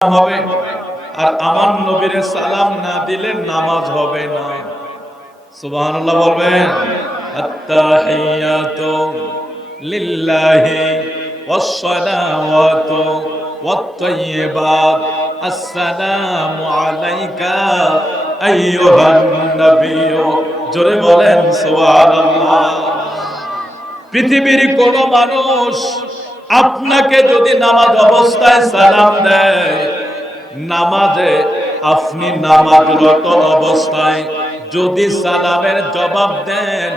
হবে, আর আমার নবীরে সালাম না দিলে নামাজ হবে না। সুবহানাল্লাহ বলবেন। আত্তাহিয়াতু লিল্লাহি ওয়াসসালাওয়াতু ওয়াত-তাইয়্যিবাত। আসসালামু আলাইকা আইয়ুহান নাবিয়্যু। জোরে বলেন সুবহানাল্লাহ। পৃথিবীর কোন মানুষ আপনাকে যদি নামাজ অবস্থায় সালাম দেয়, নামাজে আপনি নামাজরত অবস্থায় যদি সালামের জবাব দেন,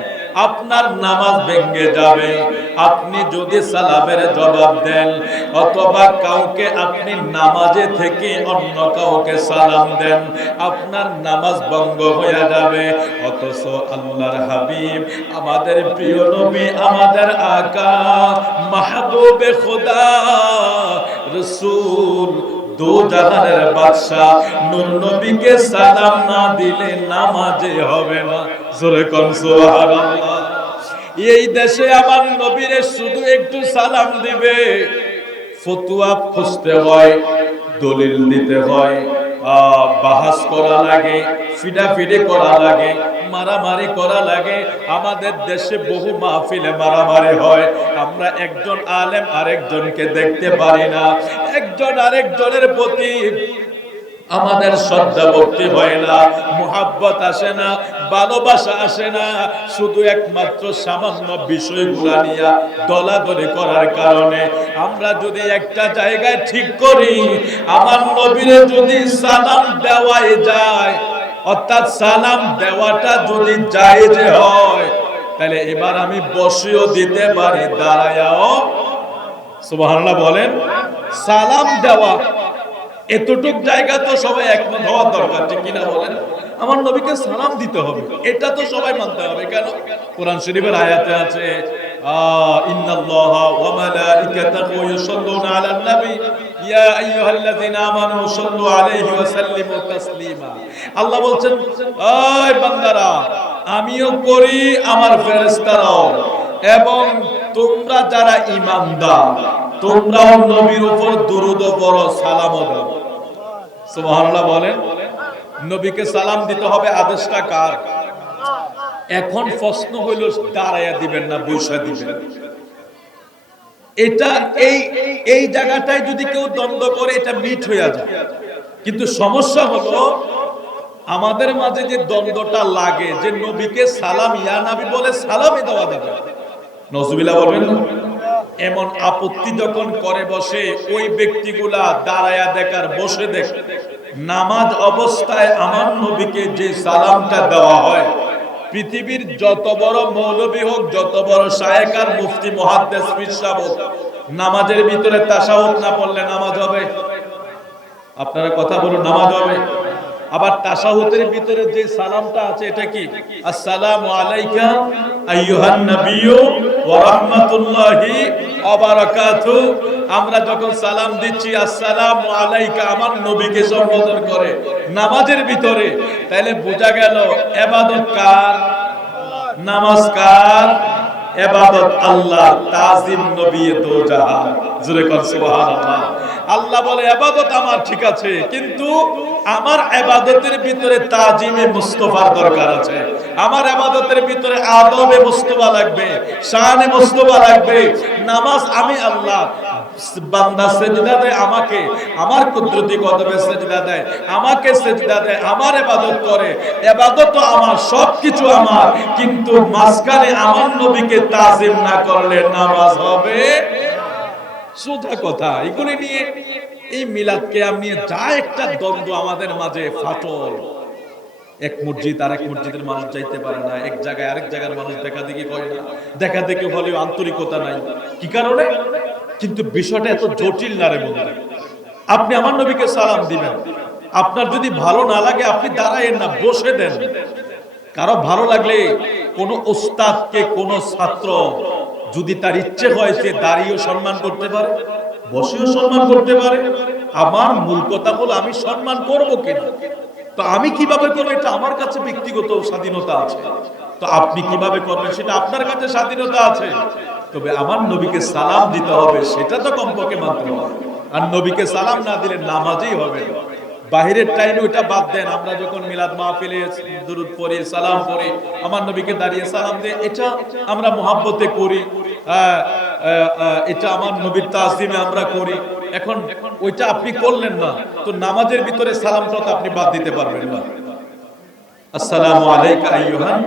আপনার নামাজ ভেঙে যাবে। আপনি যদি সালামের জবাব দেন অথবা কাউকে আপনি নামাজে থেকে অন্য কাউকে সালাম দেন, আপনার নামাজ ভঙ্গ হয়ে যাবে। অথচ আল্লাহর হাবিব, আমাদের প্রিয় নবী, আমাদের আকা মাহবুবে খোদা রাসূল, দো জাহানের বাদশা নূর নবীকে সালাম না দিলে নামাজে হবে না। জোরে কোন সুবহানাল্লাহ। এই দেশে আমার নবীরে শুধু একটু সালাম দিবে, ফতোয়া খুঁজতে হয়, দলিল দিতে হয়, বাহাস করা লাগে, ফিডাফিডি করা লাগে, মারামারি করা লাগে। আমাদের দেশে বহু মাহফিলে মারামারি হয়, আমরা একজন আলেম আরেকজনকে দেখতে পারি না, একজন আরেকজনের প্রতি আমাদের শ্রদ্ধা ভক্তি হয় না, মুহাব্বত আসে না, ভালোবাসা আসে না। শুধু একমাত্র সামান্য বিষয়গুলা নিয়ে দলাদলি করার কারণে আমরা যদি একটা জায়গায় ঠিক করি, আমার নবীরে যদি সালাম দেওয়াই যায়, অর্থাৎ সালাম দেওয়াটা যদি জায়েজ হয়, তাহলে এবার আমি বসিও দিতে পারি, দাঁড়ায়াও। সুবহানাল্লাহ বলেন। সালাম দেওয়া এতটুক জায়গা তো সবাই একমত হওয়ার দরকার, ঠিক কিনা বলেন? আমার নবীকে সালাম দিতে হবে, এটা তো সবাই মানতে হবে। কেন? কোরআন শরীফের আয়াতে আছে, ইন্নাল্লাহা ওয়া মালাইকাতাহু ইউসাল্লুনা আলান নবী ইয়া আইয়ুহাল্লাযীনা আমানু সাল্লু আলাইহি ওয়া সাল্লিমু তাসলিমা। আল্লাহ বলছেন, ওই বান্দারা, আমিও করি, আমার ফেরেশতারাও, এবং তোমরা যারা ঈমানদার তোমরাও নবীর উপর দুরূদ পড়ো, সালামও দাও। সুবহানাল্লাহ বলেন। নবীকে সালাম দিতে হবে, আদেশটা কার? এখন প্রশ্ন হইল, দাঁড়ায়া দিবেন না বসা দিবেন? এটা এই জায়গাটায় যদি কেউ দ্বন্দ্ব করে, এটা মিট হয়ে যায়। কিন্তু সমস্যা হলো আমাদের মাঝে যে দ্বন্দ্বটা লাগে, যে নবীকে সালাম ইয়া নবী বলে সালামই দেওয়া যাবে, নজুবিল্লাহ বলবেন না? এমন আপত্তি যখন করে বসে, ওই ব্যক্তিগুলা দাঁড়ায়া দেখার, বসে দেখ, নামাজ অবস্থায় আমার নবীকে যে সালামটা দেওয়া হয়, পৃথিবীর যত বড় মৌলবী হোক, যত বড় শায়েখ আর মুফতি মুহাদ্দিস পীর সাহেব হোক, নামাজের ভিতরে তাশাহুদ না পড়লে নামাজ হবে? আপনারা কথা বলুন, নামাজ হবে? আবার তাশাহুদের ভিতরে যে সালামটা আছে, এটা কি? আসসালামু আলাইকা আইয়ুহান নাবিয়্যু ওয়া রাহমাতুল্লাহি ওয়া বারাকাতুহু। আমরা যখন সালাম দিচ্ছি আসসালামু আলাইকা, আমার নবীকে সম্বোধন করে নামাজের ভিতরে, তাহলে বোঝা গেল ইবাদত কার? নামাজ কার? ইবাদত আল্লাহ, তাজিম নবী দো জাহান। জোরে কোন সুবহানাল্লাহ। আল্লাহ বলে ইবাদত আমার ঠিক আছে, কিন্তু আমার ইবাদতের ভিতরে তাজিমে মুস্তাফার দরকার আছে। আমার ইবাদতের ভিতরে আদবে মুস্তাফা লাগবে, শানে মুস্তাফা লাগবে। নামাজ আমি আল্লাহ, বান্দা সেজদা দেয় আমাকে, আমার কুদরতি কদমে সেজদা দেয় আমাকে, সেজদা দেয়, আমার ইবাদত করে, ইবাদত তো আমার, সবকিছু আমার, কিন্তু মাঝখানে আমার নবীকে তাজিম না করলে নামাজ হবে? সোজা কথা। এগুলি নিয়ে, এই মিলাদ কিয়াম নিয়ে যা একটা দ্বন্দ্ব আমাদের মাঝে, ফাটল। এক মসজিদ আর এক মসজিদের মানুষ যাইতে পারে না, এক জায়গায় আরেক জায়গার মানুষ দেখা দেখি করে না, দেখা দেখি হলেও আন্তরিকতা নাই। কি কারণে? কিন্তু বিষয়টা এত জটিল না রে বন্ধু। আপনি আমার নবীকে সালাম দিবেন, আপনার যদি ভালো না লাগে আপনি দাঁড়ায়েন না, বসে দেন। কারো ভালো লাগলে, কোন ওস্তাদকে কোন ছাত্র যদি তার ইচ্ছে হয়, সে দাঁড়িয়েও সম্মান করতে পারে, বসেও সম্মান করতে পারে। আমার মূল কথা হলো আমি সম্মান করবো কিনা। তো আমি কিভাবে করবো, এটা আমার কাছে ব্যক্তিগত স্বাধীনতা আছে। তো আপনি কিভাবে করবেন, সেটা আপনার কাছে স্বাধীনতা আছে। তবে আমার নবীকে সালাম দিতে হবে, সেটা তো কমপক্ষে মানতে হবে। আর নবীকে সালাম না দিলে নামাজই হবে না। বাহিরের টাইমে ওটা বাদ দেন, আমরা যখন মিলাদ মাহফিলে দুরূদ পড়ি, সালাম পড়ি, আমার নবীকে দাঁড়িয়ে সালাম দিয়ে, এটা আমরা মুহাব্বতে করি, এটা আমার নবীর তাজিমে আমরা করি। এখন ওইটা আপনি করলেন না, তো নামাজের ভিতরে সালামটা তো আপনি বাদ দিতে পারবেন না। আসসালামু আলাইকা আইয়ুহান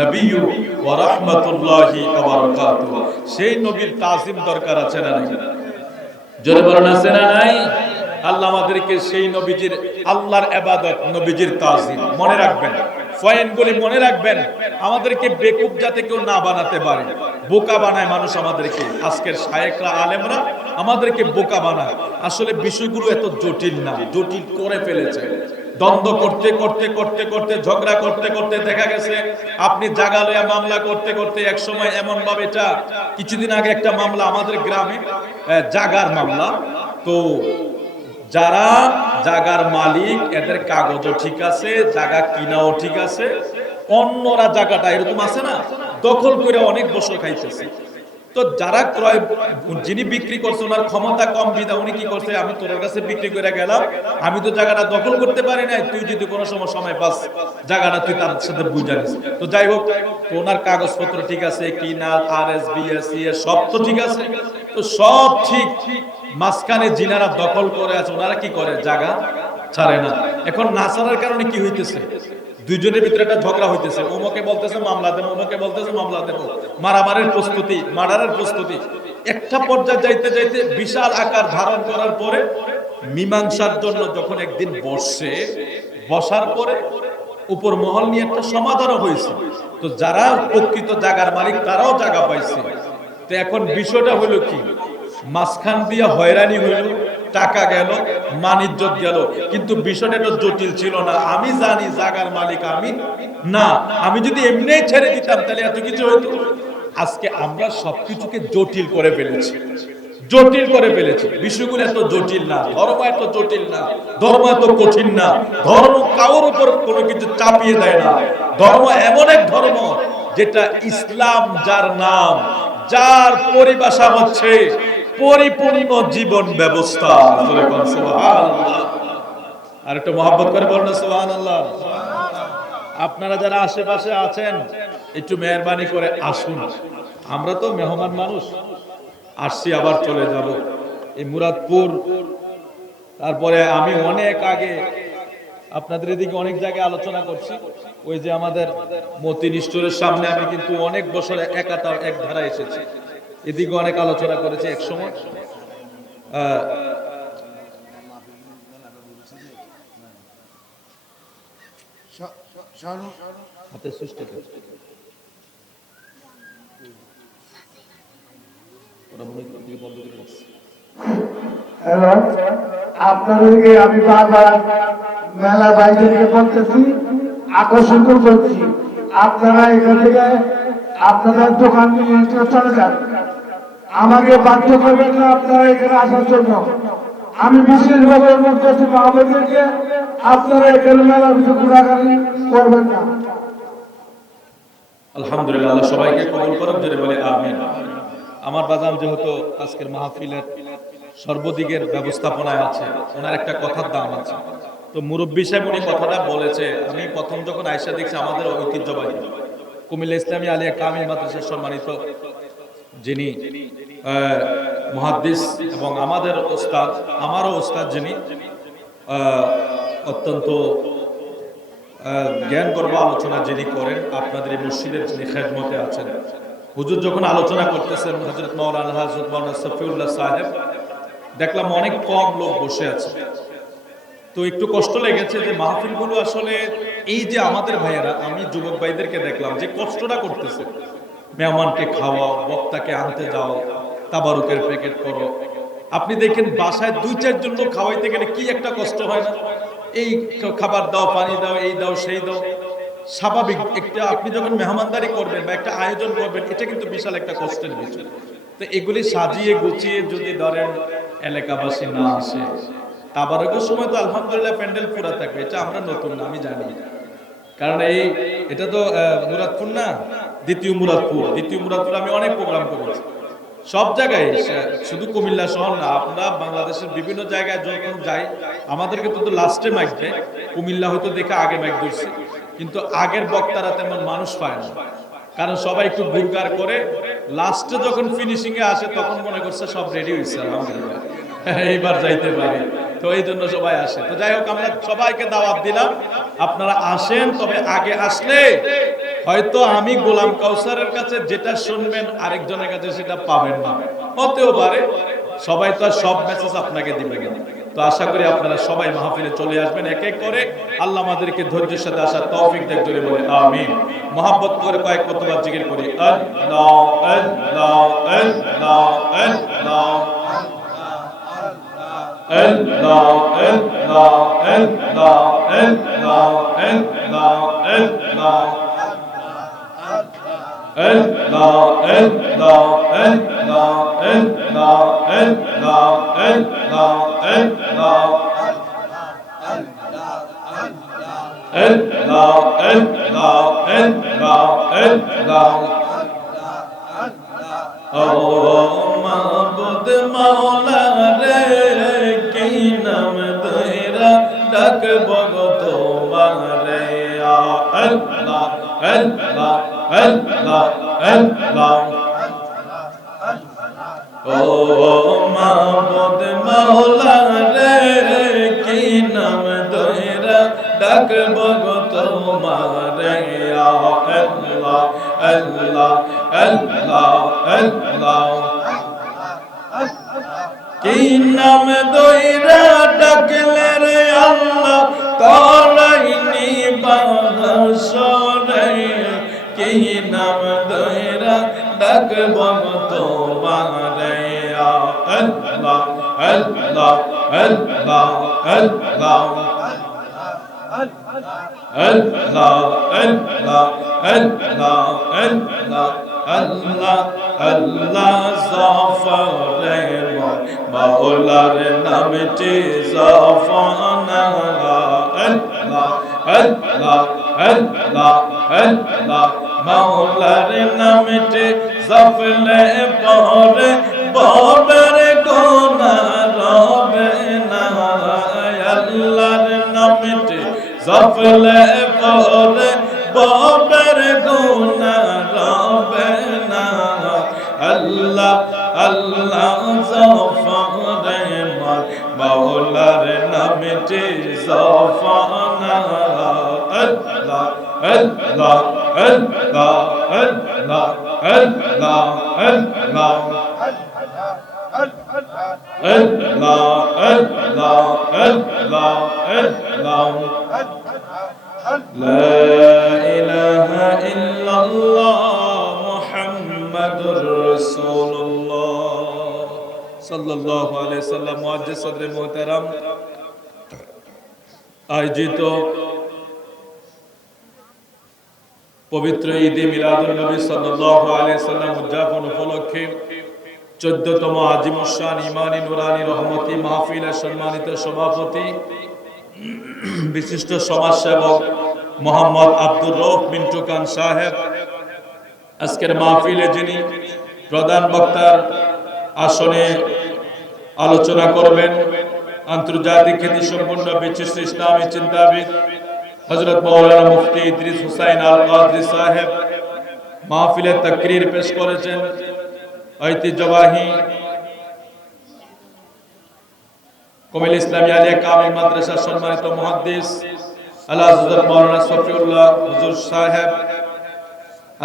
নবিয়্যু ওয়া রাহমাতুল্লাহি ওয়া বারাকাতুহু, সেই নবীর তাজিম দরকার আছে না নাই? জোরে বলেন আছে না নাই? আল্লাহ আমাদেরকে সেই নবীজির, আল্লাহর ইবাদত, নবীজির তাজিম মনে রাখবেন, পয়েন্টগুলি মনে রাখবেন। আমাদেরকে বেকুব যাতে কেউ না বানাতে পারে। বোকা বানায় মানুষ আমাদেরকে, আজকের শায়েখরা আলেমরা আমাদেরকে বোকা বানায়। আসলে বিষয়গুলো এত জটিল না, জটিল করে ফেলেছে। দ্বন্দ্ব করতে করতে করতে করতে, ঝগড়া করতে করতে দেখা গেছে আপনি জায়গা লইয়া মামলা করতে করতে এক সময় এমন ভাবে, এটা কিছুদিন আগে একটা মামলা আমাদের গ্রামে, জাগার মামলা। তো যারা জাগার মালিক, এদের কাগজও ঠিক আছে, জায়গা কিনাও ঠিক আছে, অন্যরা জায়গাটা এরকম আছে না, দখল করে অনেক বছর খাইতেছে। তো যারা ক্রয়, যিনি বিক্রি করছে ওনার ক্ষমতা কম বিধা উনি কি করছে, আমি তোর কাছে বিক্রি করে গেলাম, আমি তো জায়গাটা দখল করতে পারি না, তুই যদি কোনো সময় পাস জায়গাটা তুই তার সাথে বুঝা নিস। তো যাই হোক, তো ওনার কাগজপত্র ঠিক আছে, কিনা RSBSC সব তো ঠিক আছে, তো সব ঠিক। মাঝখানে যিনারা দখল করে আছে ওনারা কি করে, জায়গা ছাড়ে না। এখন না ছাড়ার কারণে কি হইতেছে, দুইজনের ভিতরে একটা ঝগড়া হইতেছে, ওমকে বলতেছে মামলা দেবো, ওমকে বলতেছে মামলা দেবো, মারামারির প্রস্তুতি, মার্ডারের প্রস্তুতি। একটা পর্যায়ে যাইতে যাইতে বিশাল আকার ধারণ করার পরে মীমাংসার জন্য যখন একদিন বসার পরে উপর মহল নিয়ে একটা সমাধানও হয়েছে। তো যারা প্রকৃত জায়গার মালিক তারাও জায়গা পাইছে। তো এখন বিষয়টা হলো কি, মাঝখান দিয়ে হয়রানি হইল, টাকা গেল, মান ইজ্জত গেল, কিন্তু বিষয়টা তো জটিল ছিল না। আমি জানি জায়গার মালিক আমি না, আমি যদি এমনি ছেড়ে দিতাম তাহলে এত কিছু হইতো। আজকে আমরা সবকিছুকে জটিল করে ফেলেছি, জটিল করে ফেলেছি। বিষয়গুলো এত জটিল না, ধর্ম এত জটিল না, ধর্ম এত কঠিন না, ধর্ম কারোর উপর কোনো কিছু চাপিয়ে দেয় না। ধর্ম এমন এক ধর্ম যেটা ইসলাম, যার নাম, যার পরিভাষা হচ্ছে পরিপূর্ণ জীবন ব্যবস্থা। আর একটু মহব্বত করে বলুন সুবহানাল্লাহ। আপনারা যারা আশেপাশে আছেন একটু মেহরবানি করে আসুন, আমরা তো মেহমান মানুষ, আসছি আবার চলে যাব। এই মুরাদপুর, তারপরে আমি অনেক আগে আপনাদের এদিকে অনেক জায়গায় আলোচনা করছি। ওই যে আমাদের মতিন স্টোরের সামনে আমি কিন্তু অনেক বছর এক ধারা এসেছি, এদিকে অনেক আলোচনা করেছি এক সময়। হাতে সুস্থ আপনাদেরকে আমি বারবার মেলা বাইরে বলতেছি, আকর্ষণ করছি, আপনারা এখান থেকে আপনাদের দোকান নিয়ে চলে যান। আমাকে বাধ্য করবেন না আপনারা এখানে আসার জন্য। আমি বিশেষভাবে অনুরোধ করছি আমাদেরকে, আপনারা এখানে মেলার ভিতরে ঘোরাঘুরি করবেন না। আলহামদুলিল্লাহ, আল্লাহ সবাইকে কবুল করুন, যদি বলে আমিন। আমার বাজান যেহেতু আজকের মাহফিলের সর্বদিকের ব্যবস্থাপনায় আছে, ওনার একটা কথার দাম আছে। তো মুরব্বী সাহেব উনি কথাটা বলেছে, আমি প্রথম যখন আয়েশা দেখছি, আমাদের ঐতিহ্যবাহী কুমিল্লা ইসলামী আলিয়া কামিল মাদ্রাসার সম্মানিত যিনি মুহাদ্দিস এবং আমাদের ওস্তাদ, আমারও ওস্তাদ, যিনি অত্যন্ত জ্ঞান গর্ব আলোচনা যিনি করেন, আপনাদের এই মসজিদের যিনি খেদমতে আছেন, হুজুর যখন আলোচনা করতেছেন, হযরত মাওলানা সফিউল্লাহ সাহেব, দেখলাম অনেক কম লোক বসে আছে। তো একটু কষ্ট লেগেছে যে মাহফিলগুলো আসলে এই যে আমাদের ভাইয়েরা, আমি যুবক ভাইদেরকে দেখলাম যে কষ্টটা করতেছে, মেহমানকে খাওয়াও, বক্তাকে আনতে যাও, তাবারুকের প্যাকেট করো। আপনি দেখেন বাসায় 2-4 জন লোক খাওয়াইতে গেলে কি একটা কষ্ট হয় না? এই খাবার দাও, পানি দাও, এই দাও, সেই দাও। স্বাভাবিক একটা, আপনি যখন মেহমানদারি করবেন বা একটা আয়োজন করবেন, এটা কিন্তু বিশাল একটা কষ্টের বিষয়। তো এগুলি সাজিয়ে গুছিয়ে যদি ধরেন এলাকাবাসী না আসে, তাবারকের সময় তো আলহামদুলিল্লাহ প্যান্ডেল পুরা থাকবে, এটা আমরা নতুন না, আমি জানি। কারণ এটা তো মুরাদপুর না, দ্বিতীয় মুরাদপুর আমি অনেক প্রোগ্রাম করেছি। সব জায়গায়, শুধু কুমিল্লা শহর না, আমরা বাংলাদেশের বিভিন্ন জায়গায় যখন যাই আমাদেরকে তো লাস্টে মাইক দেয়। কুমিল্লা হয়তো দেখে আগে মাইক ধরছি, কিন্তু আগের বক্তারা তেমন মানুষ পায় না, কারণ সবাই একটু গুরগার করে লাস্টে যখন ফিনিশিং এ আসে তখন মনে করছে সব রেডি হয়েছে, আলহামদুলিল্লাহ এইবার যাইতে পারি। তো এই জন্য সবাই আসে। তো যাই হোক, আমরা সবাইকে দাওয়াত দিলাম, আপনারা আসেন। তবে আগে আসলে হয়তো আমি গোলাম কাউসারের কাছে যেটা শুনবেন আরেকজনের কাছে সেটা পাবেন না, হতেও পারে। সবাই তো আর সব মেসেজ আপনাকে দিবে না। তো আশা করি আপনারা সবাই মাহফিলে চলে আসবেন এক এক করে। আল্লাহ আমাদেরকে ধৈর্যের সাথে আসার তৌফিক দেন, জোরে বলে আমিন। মহব্বত করে কয়েক কতবার জিকির করি আল্লাহ আল্লাহ আল্লাহ আল্লাহ Allah, Allah, Allah, Allah, Allah, Allah. Allah, Allah, Allah, Allah, Allah, Allah, Allah. Allah, Allah, Allah, Allah. Oh, মাবুদ মাওলা রে, কি নাম ধইরা ডাকব গো তোমারে। আল্লাহ আল্লাহ আল্লাহ আল্লাহ। ও মাবুদ মাওলা রে, কি নাম ধইরা ডাকব গো তোমারে। আল্লাহ আল্লাহ আল্লাহ আল্লাহ। কি নাম ধইরা ডাকলে রে আল্লাহ তারাই নিবা হাসরে। কি নাম ধইরা ডাকব তোমারে। আল্লাহ আল্লাহ আল্লাহ আল্লাহ। Allah, Allah, Allah, Allah, Allah, Allah, Zafare Maular nameti Zafana. Allah, Allah, Allah, Allah, Maular nameti Zafle pore Babere gona rabe na. Allah nameti Zafle pore বাবার গুনাহ রবে না। আল্লাহ আল্লাহ জাফরে মাওলার নামেতে জাফানা। আল্লাহ আল্লাহ আল্লাহ আল্লাহ আল্লাহ আল্লাহ আল্লাহ আল্লাহ আল্লাহ আল্লাহ। لا إله إلا الله محمد رسول الله صلى الله عليه وسلم। মুআজ্জিজ সদরে মুহতারাম, আয়োজিত পবিত্র ঈদে মিলাদুন নবী সাল্লাল্লাহু আলাইহি সাল্লাম উদযাপন উপলক্ষে 14তম আজিমুস শান ইমানি নুরানি রহমতি মাহফিলের সম্মানিত সভাপতি বিশিষ্ট সমাজসেবক মোহাম্মদ আব্দুর রউফ মিন্টু খান সাহেব, আজকের মাহফিলে যিনি প্রধান বক্তার আসনে আলোচনা করবেন, আন্তর্জাতিক খ্যাতিসম্পন্ন বিশিষ্ট ইসলামী চিন্তাবিদ হযরত মাওলানা মুফতি ইদ্রিস হুসাইন আল কাদরি সাহেব মাহফিলে তাকরীর পেশ করেছেন। ঐতিহ্যবাহী কুমিল্লা ইসলামী আলিয়া কামিল মাদ্রাসার সম্মানিত মুহাদ্দিস আল্লাহ হযরত মাওলানা শফিউল্লাহ হুজুর সাহেব,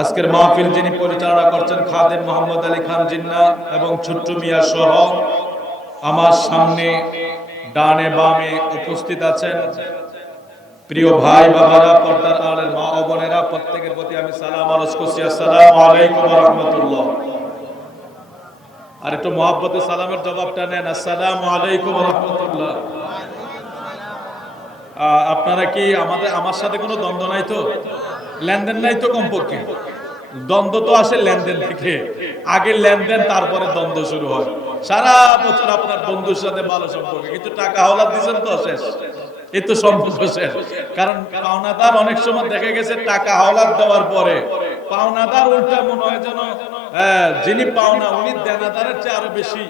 আজকের মাহফিল যিনি পরিচালনা করছেন খাদেম মোহাম্মদ আলী খান জিন্না এবং ছোট্ট মিয়া সহ আমার সামনে ডানে বামে উপস্থিত আছেন প্রিয় ভাই বাবারা, পর্দার আড়ালের মা ও বোনেরা, প্রত্যেকের প্রতি আমি সালাম আরজ করছি। আসসালামু আলাইকুম ওয়া রাহমাতুল্লাহ। আর একটু মহব্বতে সালামের জবাবটা নেন, আসসালামু আলাইকুম ওয়া রাহমাতুল্লাহ। আপনারা কি আমার সাথে কোনো দ্বন্দ্ব নাই তো? লেনদেন নাই তো? কমপক্ষে দ্বন্দ্ব তো আসে লেনদেন থেকে, আগে লেনদেন তারপরে দ্বন্দ্ব শুরু হয়। সারা বছর আপনার বন্ধুর সাথে ভালো সম্পর্ক, কিন্তু টাকা হলা দিচ্ছেন তো শেষ, এই তো সম্পর্ক শেষ। কারণ পাওনাদার অনেক সময় দেখা গেছে টাকা হাওলাত দেওয়ার পরে পাওনাদার উল্টা মনে হয় যেন যিনি পাওনা উনি দেনাদারের চেয়ে আরো বেশি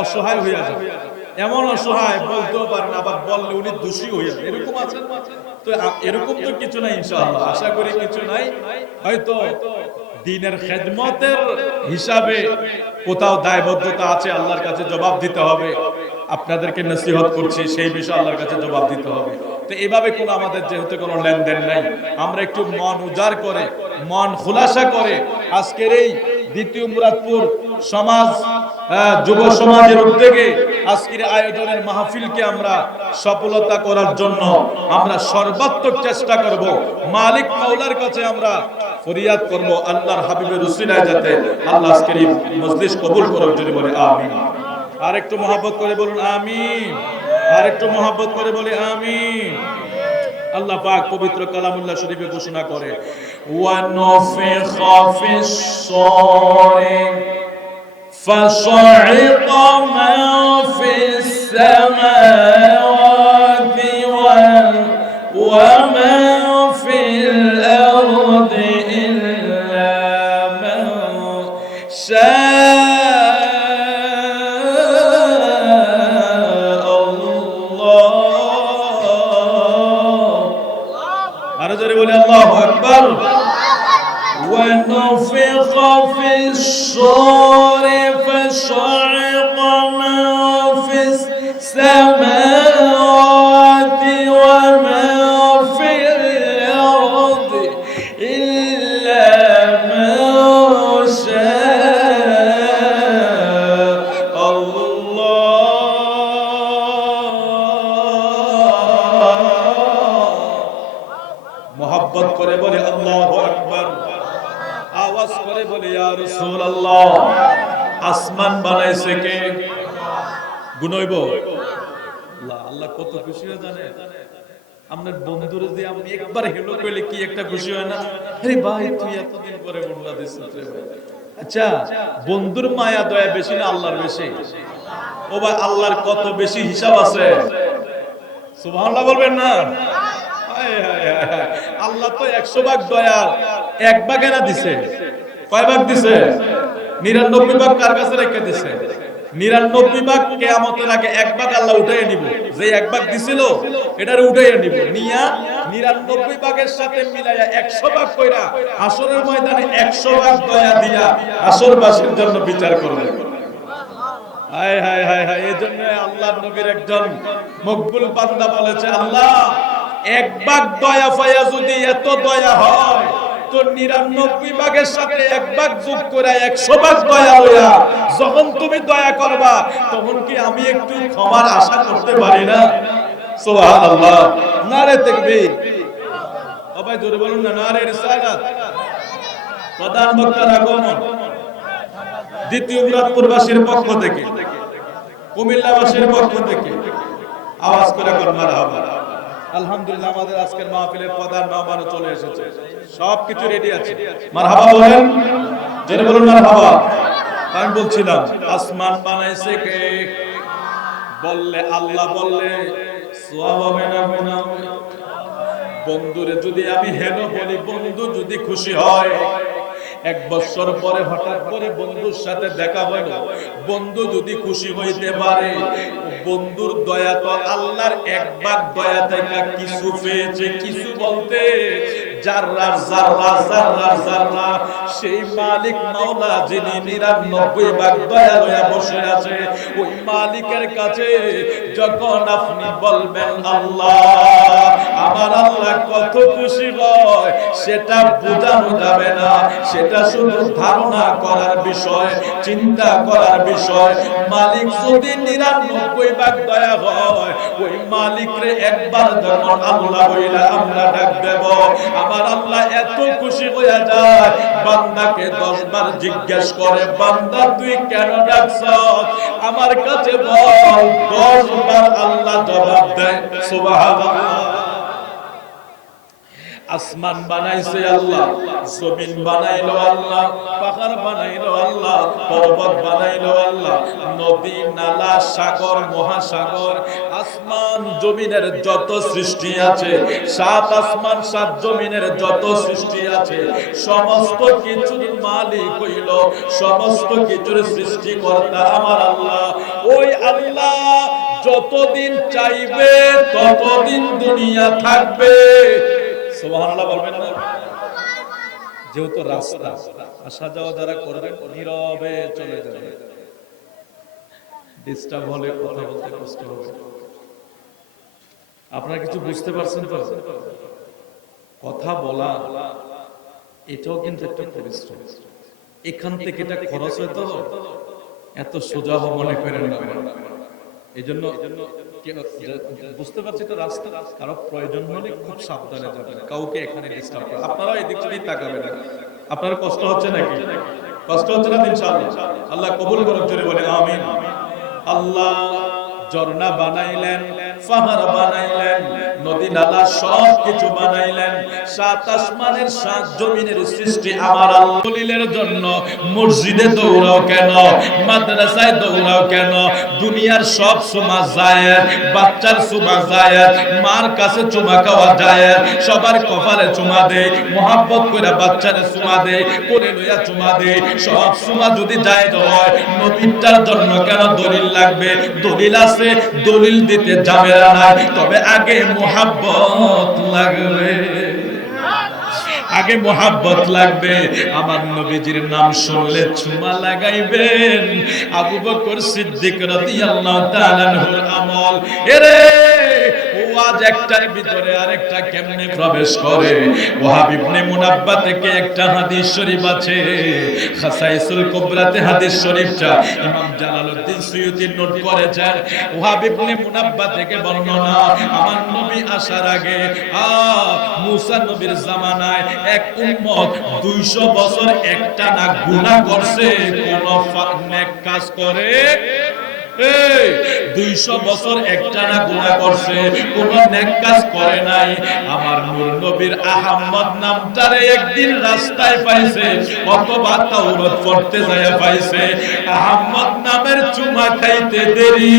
অসহায় হয়ে যায়। এমন অসহায় বলতেও পারেন, আবার বললে উনি দোষী হয়ে যায়, এরকম আছে। তো এরকম তো কিছু নাই ইনশাআল্লাহ, আশা করি কিছু নাই। হয়তো দ্বীনের খেদমতের হিসাবে কোথাও দায়বদ্ধতা আছে, আল্লাহর কাছে জবাব দিতে হবে। আপনাদেরকে নসিহত করছি, সেই বিষয়ে আল্লাহর কাছে জবাব দিতে হবে। তো এইভাবে কোনো আমাদের যেহেতু কোনো লেনদেন নাই, আমরা একটু মন উজাড় করে, মন খোলাসা করে আজকের এই দ্বিতীয় মুরাদপুর সমাজ যুব সমাজের উদ্যোগে আজকের আয়োজনের মাহফিলকে আমরা সফলতা করার জন্য আমরা সর্বাত্মক চেষ্টা করব। মালিক মাওলার কাছে আমরা ফরিয়াদ করব, আল্লাহর হাবিবের উসিলায় যাতে আল্লাহ আজকের এই মজলিস কবুল করার জন্য বলে আমিন। আর একটু মহব্বত করে বলুন আমিন, আর একটু মহব্বত করে বলে আমিন। আল্লাহ পাক পবিত্র কালামুল্লাহ শরীফে ঘোষণা করে, ওয়া নুফিখা ফিস সূরি ফাসাইকা মা ফিস সামাওয়াতি ওয়া মা ফিল আরদি ইল্লা মান الله أكبر ونفخ في الصور فصعق من في السماوات ومن في الأرض إلا من شاء الله मोहब्बत करे बोले अल्लाहु अकबर, आवाज करे बोले या रसूल अल्लाह। আসমান বানাইছে কে? গুনাইব আল্লাহ। আল্লাহ কত খুশি হয় জানে? আপনার বন্ধুরে যে আপনি একবার হেলো কইলে কি একটা খুশি হয় না? আরে ভাই তুই এতদিন পরে বন্ধা দিছিস রে ভাই। আচ্ছা, বন্ধুর মায়া দয়া বেশি না আল্লাহর বেশি? ও ভাই আল্লাহর কত বেশি হিসাব আছে, সুবহানাল্লাহ বলবেন না? আল্লাহ তো 100 ভাগ দয়া 1 ভাগে না দিছে, কয় ভাগ দিছে? 99 ভাগ কার কাছে রেখে দিছে? 99 ভাগ কিয়ামতের আগে 1 ভাগ আল্লাহ উঠাইয়া নিব। যে 1 ভাগ দিছিল এটারে উঠাইয়া নিব, নিয়া 99 ভাগের সাথে মিলাইয়া 100 ভাগ কইরা হাসরের ময়দানে 100 ভাগ দয়া দিয়া হাসরবাসীর জন্য বিচার করবে। হায় হায় হায় হায়, এজন্য আল্লাহর নবীর একজন মকবুল বান্দা বলেছে, আল্লাহ 1 ভাগ দয়া পাইয়া যদি এত দয়া হয় তো 99 ভাগের সাথে 1 ভাগ যোগ করে 100 ভাগ দয়া হইয়া যখন তুমি দয়া করবা তখন কি আমি একটু ক্ষমার আশা করতে পারি না? সুবহানাল্লাহ, নারে তাকবীর। সবাই জোরে বলুন না, নারে রিসালাত। প্রধান বক্তার আগমন দ্বিতীয় মুরাদপুরবাসীর পক্ষ থেকে, কুমিল্লাবাসীর পক্ষ থেকে আওয়াজ করে কর মারহাবা। আলহামদুলিল্লাহ, আমাদের আজকের মাহফিলের প্রধান মেহমান চলে এসেছে, সবকিছু রেডি আছে। মারহাবা বলেন, জোরে বলুন মারহাবা। আমি বলছিলাম আসমান বানাইছে কে? বললে আল্লাহ, বললে সওয়াব হবে না গুনাহ হবে? বন্ধুরে যদি আমি হেলো বলি, বন্ধু যদি খুশি হয়, 1 বছর পরে হঠাৎ করে বন্ধুর সাথে দেখা হলো, বন্ধু যদি খুশি হইতে পারে, বন্ধুর দয়া তো আল্লাহর 1 ভাগ দয়া থেকে কিছু পেয়েছে। কিছু বলতে জাররা জাররা জাররা জাররা, সেই মালিক মাওলা যিনি 99 ভাগ দয়া লয়া বসে আছে, ওই মালিকের কাছে যখন আপনি বলবেন আল্লাহ, আমার আল্লাহ কত খুশি হয় সেটা বোঝানো যাবে না। সেটা শুধু ধারণা করার বিষয়, চিন্তা করার বিষয়। মালিক যদি 99 ভাগ দয়া হয়, ওই মালিকরে একবার যখন আল্লাহ বইলা আমরা ডাক দেব, আমার আল্লাহ এত খুশি হয়ে যায়, বান্দাকে 10 বার জিজ্ঞেস করে, বান্দা তুই কেন ডাকছস? আমার কাছে বল। 10 বার আল্লাহ জবাব দেয়, সুবহানাল্লাহ। আসমান বানাইছে আল্লাহ, জমিন বানাইলো আল্লাহ, পাহাড় বানাইলো আল্লাহ, পর্বত বানাইলো আল্লাহ, নদী নালা সাগর মহাসাগর, আসমান জমিনের যত সৃষ্টি আছে, সাত আসমান সাত জমিনের যত সৃষ্টি আছে, সমস্ত কিছুর মালিক হইল, সমস্ত কিছুর সৃষ্টিকর্তা আমার আল্লাহ। ওই আল্লাহ যতদিন চাইবে ততদিন দুনিয়া থাকবে। সুবহানাল্লাহ বলবেন না? যেহেতু রাস্তা আসা যাওয়া যারা করবেন নীরবে চলে যাবে, ডিস্টার্ব হলে কথা বলতে কষ্ট হবে। আপনারা কিছু বুঝতে পারছেন তো? কথা বলা এটাও কিন্তু একটা পরিশ্রম। এখান থেকে এটা খরচ হয়তো এত সোজা মনে করেন না। এই জন্য বুঝতে পারছি এটা রাস্তা, কারো প্রয়োজন হলে খুব সাবধানে যাবেন, কাউকে এখানে ডিস্টার্ব করে। আপনারা এদিক থেকেই তাকাবেন। আপনার কষ্ট হচ্ছে নাকি? কষ্ট হচ্ছে না? ইনশাআল্লাহ আল্লাহ কবুল করুন, জোরে বলে আমিন। আল্লাহ ঝর্ণা বানাইলেন, পাহাড় বানাইলেন, নদী নালা সব কিছু বানাইলেন, সাত আসমানের সাত জমিনের সৃষ্টি আমার আল্লাহ। দলিলের জন্য মসজিদে দৌড়াও কেন, মাদ্রাসায় দৌড়াও কেন? দুনিয়ার সব চুমা যায়, বাচ্চার চুমা যায়, মার কাছে চুমা খাওয়া যায়, সবার কপালে চুমা দেয়, মোহাব্বত করে বাচ্চারে চুমা দেয়, কোলে লইয়া চুমা দেয়, সব চুমা যদি যায় হয়, নবীটার জন্য কেন দলিল লাগবে? দলিল আছে, দলিল দিতে ঝামেলা নাই, তবে আগে মোহাব্বত লাগবে, আগে মোহাব্বত লাগবে। আমার নবীজির নাম শুনলে চুমা লাগাইবেন। আবু বকর সিদ্দিক রাদিয়াল্লাহু তাআলা আনহুর আমল এরে ওয়াজ একটার ভিতরে আরেকটা কেমনে প্রবেশ করে। ওয়াহাব ইবনে মুনাব্বা থেকে একটা হাদিস শরীফ আছে, খাসাইসুল কুবরাতে হাদিস শরীফটা ইমাম জালালউদ্দিন সুয়ুতী নোট করেছেন। ওয়াহাব ইবনে মুনাব্বা থেকে বর্ণনা, আমার নবী আসার আগে মুসা নবীর জামানায় এক উম্মত 200 বছর একটানা গুনাহ করছে, কোন নেক কাজ করে 200 বছর একটানা গুনাহ করছে, কোন নেক কাজ করে নাই। আমার নূর নবীর আহমদ নামটারে একদিন রাস্তায় পাইছে, অথবা তাওরাত পড়তে যায় পাইছে। আহমদ নামের চুমা খাইতে দেরি,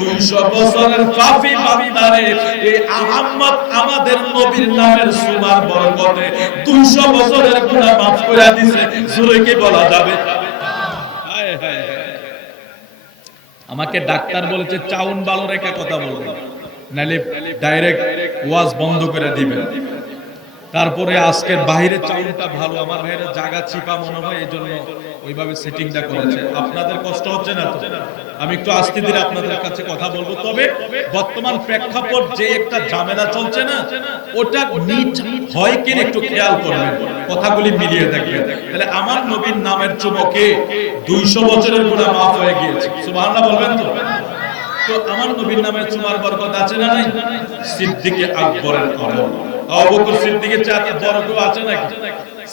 200 বছরের পাপী বান্দারে এই আহমদ আমাদের নবীর নামের চুমার বরকতে 200 বছরের গুনাহ মাফ করে দিয়েছে। জোরে কি বলা যাবে? হায় হায়, আমাকে ডাক্তার বলেছে চাউন ভালো রেখে কথা বলবেন, নাহলে ডাইরেক্ট ওয়াজ বন্ধ করে দিবেন। তারপরে আজকের বাইরে চাউনটা ভালো, আমার ভাইয়ের জায়গা চিপা মনে হয়, এই জন্য ওইভাবে সেটিংটা করেছে। আপনাদের কষ্ট হচ্ছে না তো? আমি একটু আস্তে ধীরে আপনাদের কাছে কথা বলবো। তবে বর্তমান প্রেক্ষাপট যে একটা ঝামেলা চলছে না, ওটা নিট হয় কিনা একটু খেয়াল করবেন, কথাগুলি মিলিয়ে দেখবেন। তাহলে আমার নবীর নামের চুমকে 200 বছরের গুনাহ মাফ হয়ে গিয়েছে। সুবহানাল্লাহ বলবেন তো? তো আমার নবীর নামের চুমার বরকত আছে না নাই? সিদ্দিকে আকবরের আমল, আবু বকর সিদ্দিকের চাইতে বড় কেউ আছে নাকি?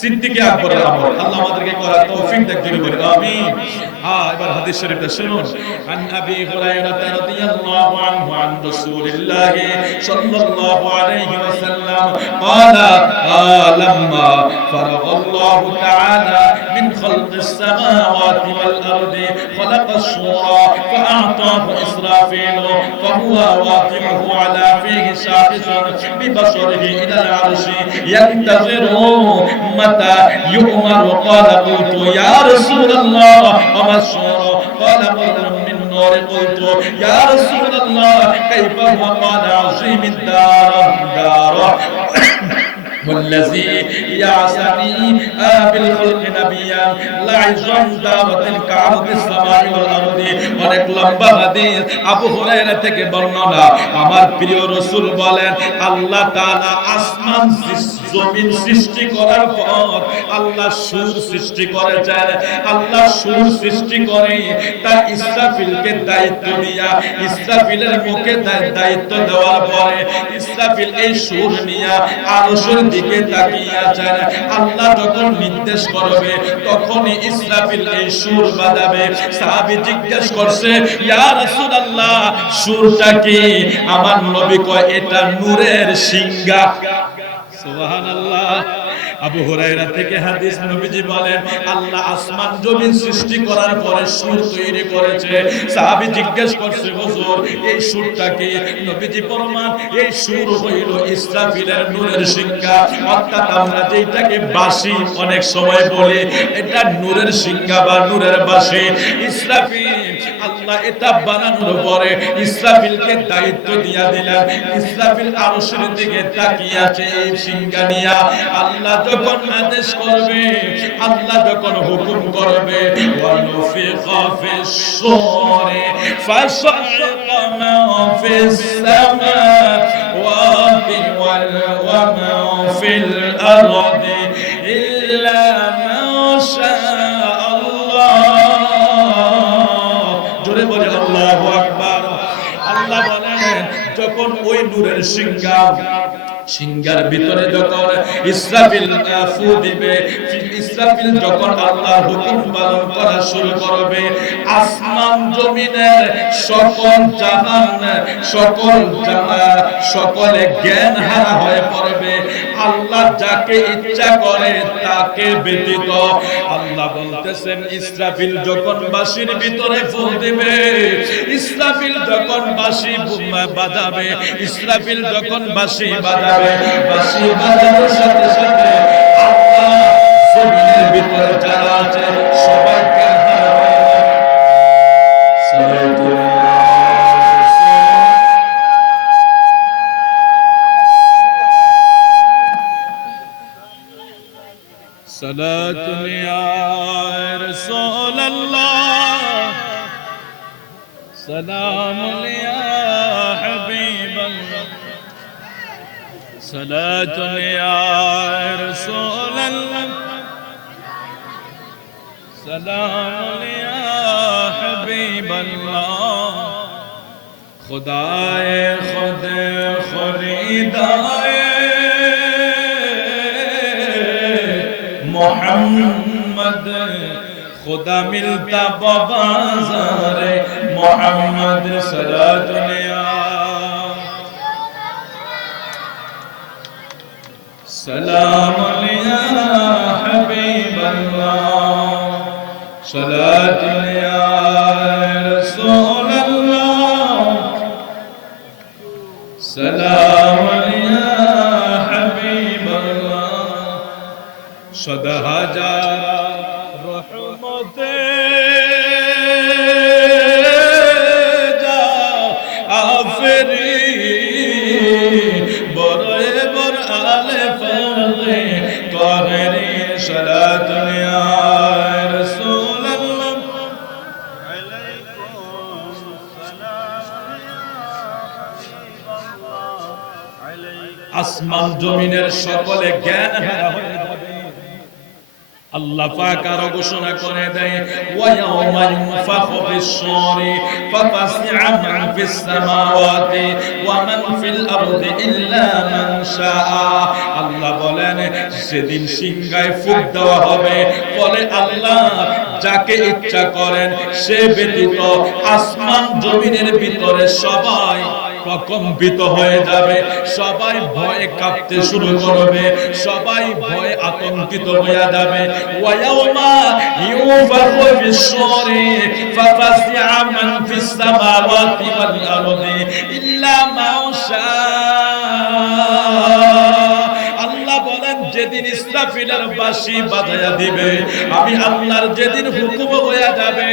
সিদ্দিকে আকবরের আমল আল্লাহ আমাদেরকে করার তৌফিক দান করে বলি আমিন। হ্যাঁ, এবার হাদিস শরীফটা শুনুন। আন আবি হুরায়রা রাদিয়াল্লাহু আনহু আন রাসূলিল্লাহ সাল্লাল্লাহু আলাইহি ওয়াসাল্লাম قال لما فرغ الله تعالى من خلق السماوات والأرض خلق الشورى فأعطاه إسرافيل فهو واقعه على فيه شاخص ببصره إلى العرش ينتظر متى يؤمر. قال قلت يا رسول الله وما الشورى؟ قال قدر من نور. قلت يا رسول الله كيف هو؟ قال عظيم الدار والذي يعصني بالخلق نبيا لعظم دعوة كعرض السماء والأرض. অনেক লম্বা হাদিস, আবু হুরায়রা থেকে বর্ণনা। আমার প্রিয় রাসূল বলেন, আল্লাহ তাআলা আসমান জমিন সৃষ্টি করার পর আল্লাহ সুর সৃষ্টি করেছেন। আল্লাহ সুর সৃষ্টি করে তা ইসরাফিলকে দায়িত্ব দিয়া, ইসরাফিলের মুখে দায়িত্ব দেওয়ার পরে ইসরাফিল এই সুর নিয়ে আরশের দিকে তাকিয়ে আছেন। আল্লাহ যখন নির্দেশ করবে তখনই ইসরাফিল এই সুর বাজাবে। সাহাবী জিজ্ঞেস করছে, ইয়া রাসূলুল্লাহ সুরটা কি? আমার নবী কয়, এটা নূরের সিংহা। সুবহানাল্লাহ। আবু হুরায়রা থেকে হাদিস, নবীজি বলেন আল্লাহ আসমান জমিন সৃষ্টি করার পরে সুর তৈরি করেছে। সাহাবী জিজ্ঞেস করছে হুজুর এই সুরটা কি? নবীজি ফরমান এই সুর হইল ইসরাফিলের নূরের শিঙ্গা, অর্থাৎ আমরা যেটাকে বাঁশি অনেক সময় বলি এটা নূরের শিঙ্গা বা নূরের বাঁশি। ইসরাফিল আল্লাহ এটা বানানোর পরে ইসরাফিলকে দায়িত্ব দিয়া দিলেন। ইসরাফিল আরশের দিকে তাকিয়ে আছে এই শিঙ্গা নিয়া। আল্লাহ যখন আদেশ করবে, আল্লাহ যখন হুকুম করবে, ওয়ানুফিখা ফিস সূরি ফাসাইকা মা ফিস সামাওয়াতি ওয়া মা ফিল আরদি ইল্লা মা শাআল্লাহ। জোরে বলে আল্লাহু আকবার। আল্লাহ বলেন যখন ওই নূরের সিংহার ভিতরে যখন ইসরাফিল ফু দিবে, ইসরাফিল যখন আল্লাহর হুকুম পালন করা শুরু করবে, আসমান জমিনের সকল জাহান সকলে জ্ঞান হারা হয়ে পড়বে। আল্লাহ যাকে ইচ্ছা করে তাকে ব্যতীত। আল্লাহ বলতেছেন ইসরাফিল যখন বাঁশির ভিতরে ফু দিবে, ইসরাফিল যখন বাঁশি বাজাবে, ইসরাফিল যখন বাঁশি বাজাবে, বাঁশি বাজানোর সাথে সাথে আল্লাহ জমিনের ভিতরে যারা আছে সবাইকে সালাতুন ইয়া রাসূলুল্লাহ সালামুন ইয়া হাবিবাল্লাহ সালাতুন ইয়া রাসূলুল্লাহ সালামুন ইয়া হাবিবাল্লাহ খুদায়ে খুদ খরিদায়ে मोहम्मद खुदा मिलता बाज़ारे मोहम्मद सलातुन या सलाम या हबीबल्लाह सलातुन या रसूलल्लाह सलाम या सदा हाजारा रहमते जा आफरी बरे बर आले फरदे ताहरी सलातुन या रसूलल्लाह अलैकुम सलाम या हबीबल्लाह अलैकुम। আসমান জমিনের সকলে জ্ঞান হারা হয়ে যাবে। আল্লাহ পাক আরো ঘোষণা করে দেয় ওয়া ইয়াউমা ইউনফাখু ফিস-সূরি ফাফাসিআ মান ফিস-সামাওয়াতি ওয়া মান ফিল আরদি ইল্লা মান শাআ। আল্লাহ বলেন সেদিন সিংহায় ফুঁক দেওয়া হবে, বলে আল্লাহ যাকে ইচ্ছা করেন সে ব্যতীত আসমান জমিনের ভিতরে সবাই প্রকম্পিত হয়ে যাবে, সবাই ভয়ে কাঁপতে শুরু করবে, সবাই ভয়ে আতঙ্কিত হয়ে যাবে। ওয়ায়াউমা ইউনফাখু ফিস-সূরি ফাফাসিআ মান ফিস-সামাওয়াতি ওয়াল আরদি ইল্লা মা শাআ। বলেন যেদিন ইসরাফিলের বাঁশি বাজায়া দিবে, আমি আল্লাহর যেদিন হুকুম হয়ে যাবে,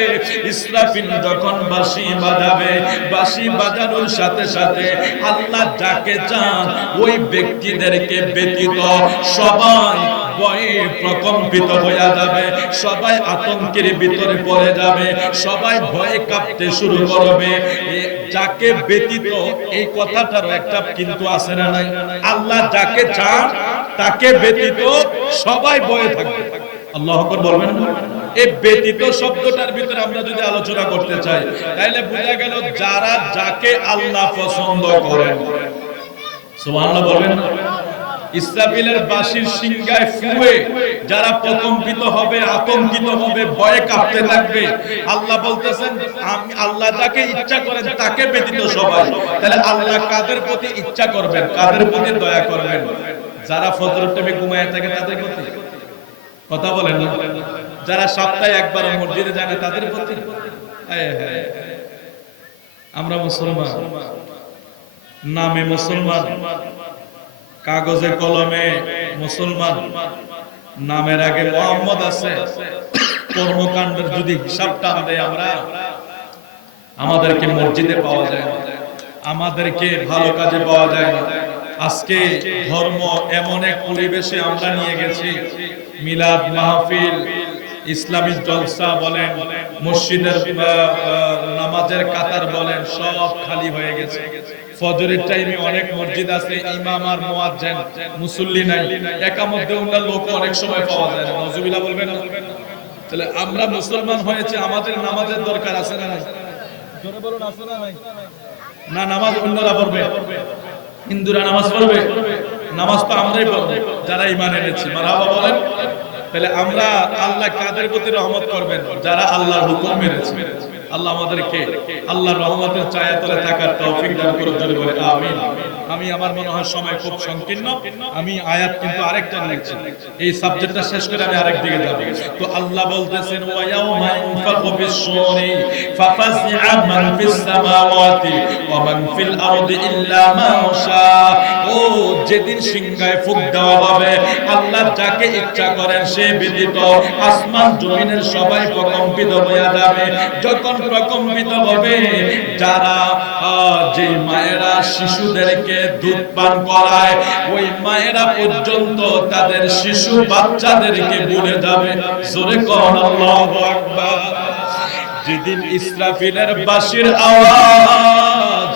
ইসরাফিল যখন বাঁশি বাজাবে, বাঁশি বাজানোর সাথে সাথে আল্লাহ যাকে চান ওই ব্যক্তিদেরকে ব্যতীত সবাই ভয়ে প্রকম্পিত হয়ে যাবে, সবাই আতঙ্কের ভিতরে পড়ে যাবে, সবাই ভয়ে কাঁপতে শুরু করবে। যাকে ব্যতীত এই কথাটারও একটা কিন্তু আছে না নাই? আল্লাহ যাকে চান তাকে ব্যতীত সবাই ভয়ে থাকবে। আল্লাহু আকবার বলবেন না? এই ব্যতীত শব্দটার ভিতরে আমরা যদি আলোচনা করতে চাই তাহলে বোঝা গেল যারা যাকে আল্লাহ পছন্দ করেন, সুবহানাল্লাহ বলবেন না? ইসরাফিলের বাঁশির সিংহায় ফুঁয়ে যারা প্রকম্পিত হবে, আতঙ্কিত হবে, ভয়ে কাঁপতে থাকবে। আল্লাহ বলতেছেন আমি আল্লাহ যাকে ইচ্ছা করেন তাকে ব্যতীত সবাই। তাহলে আল্লাহ কাদের প্রতি ইচ্ছা করবেন, কাদের প্রতি দয়া করবেন? যারা ফজরের টাইমে ঘুমায় থাকে তাদের প্রতি। কথা বলেন না? যারা সপ্তাহে একবার মসজিদে যায় না তাদের প্রতি। আমরা মুসলমান, নামে মুসলমান, কাগজে কলমে মুসলমান, নামের আগে মোহাম্মদ আছে। কর্মকাণ্ডের যদি হিসাব টান দেয় আমরা, আমাদেরকে মসজিদে পাওয়া যায় না, আমাদেরকে ভালো কাজে পাওয়া যায় না। আজকে ধর্ম এমন এক পরিবেশে আমরা নিয়ে গেছি, মিলাদ মাহফিল, ইসলামিক জলসা বলেন, মসজিদের নামাজের কাতার বলেন, সব খালি হয়ে গেছে। ফজরের টাইমে অনেক মসজিদ আছে, ইমাম আর মুয়াজ্জিন, মুসল্লি নাই, একামত দেওয়ার লোক অনেক সময় পাওয়া যায় না। নাউজুবিল্লাহ বলবেন না? তাহলে আমরা মুসলমান হয়েছে, আমাদের নামাজের দরকার আছে না নাই? জোরে বলুন, আছে না নাই? না, নামাজ অন্যরা পড়বে, হিন্দুরা নামাজ পড়বে? নামাজ তো আমরাই পড়ব যারা ঈমান এনেছি। মারহাবা বলেন। তাহলে আমরা আল্লাহ কাদের প্রতি রহমত করবেন? যারা আল্লাহর হুকুম মেনেছে। আল্লাহ আমাদেরকে আল্লাহর রহমতের ছায়াতলে থাকার তৌফিক দান করুন। জোরে বলে আমিন। আমি আমার মনে হয় সময় খুব সংকীর্ণ, আমি আয়াত কিন্তু আরেকটা নিয়েছি, এই সাবজেক্টটা শেষ করে আমি আরেক দিকে যাব। তো আল্লাহ বলতেছেন ওয়া ইয়াউমা ইনফাখু ফিস-সূরি ফাফাজি'a মান ফিস-সামাওয়াতি ওয়া মান ফিল আরদি ইল্লা মা শাআ। ও যেদিন সিংহায় ফুঁক দেওয়া হবে, আল্লাহ যাকে ইচ্ছা করেন সে ব্যতীত আসমান জমিনের সবাই প্রকম্পিত হয়ে যাবে। যখন প্রকম্পিত হবে, যারা যে মায়েরা শিশুদেরকে দুধ পান করায়, ওই মায়েরা পর্যন্ত তাদের শিশু বাচ্চাদেরকে ভুলে যাবে। জোরে কোন আল্লাহু আকবার। যেদিন ইসরাফিলের বাঁশির আওয়াজ,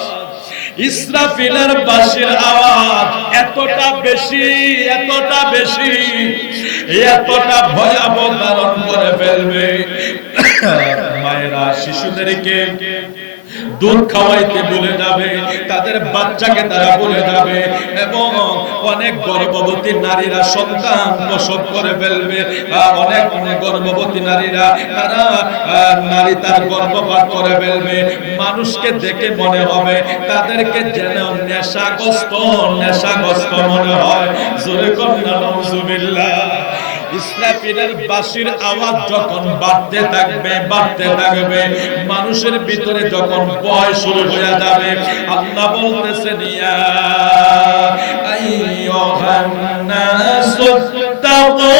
ইসরাফিলের বাঁশির আওয়াজ এতটা বেশি, এতটা বেশি, এতটা ভয়াবহ ধারণ করে ফেলবে, মায়েরা শিশুদেরকে দুধ খাওয়াইতে ভুলে যাবে, তাদের বাচ্চাকে তারা ভুলে যাবে, এবং অনেক গর্ভবতী নারীরা সন্তান প্রসব করে ফেলবে। অনেক গর্ভবতী নারীরা নারী তার গর্ভপাত করে ফেলবে। মানুষকে দেখে মনে হবে তাদেরকে যেন নেশাগ্রস্ত নেশাগ্রস্ত মনে হয়। জোরে কন্যা নাউজুবিল্লাহ। ইসরাফিলের বাঁশির আওয়াজ যখন বাড়তে থাকবে, বাড়তে থাকবে, মানুষের ভিতরে যখন ভয় শুরু হয়ে যাবে, আল্লাহ বলতেছেন ইয়া আইয়ুহান নাসু তাকু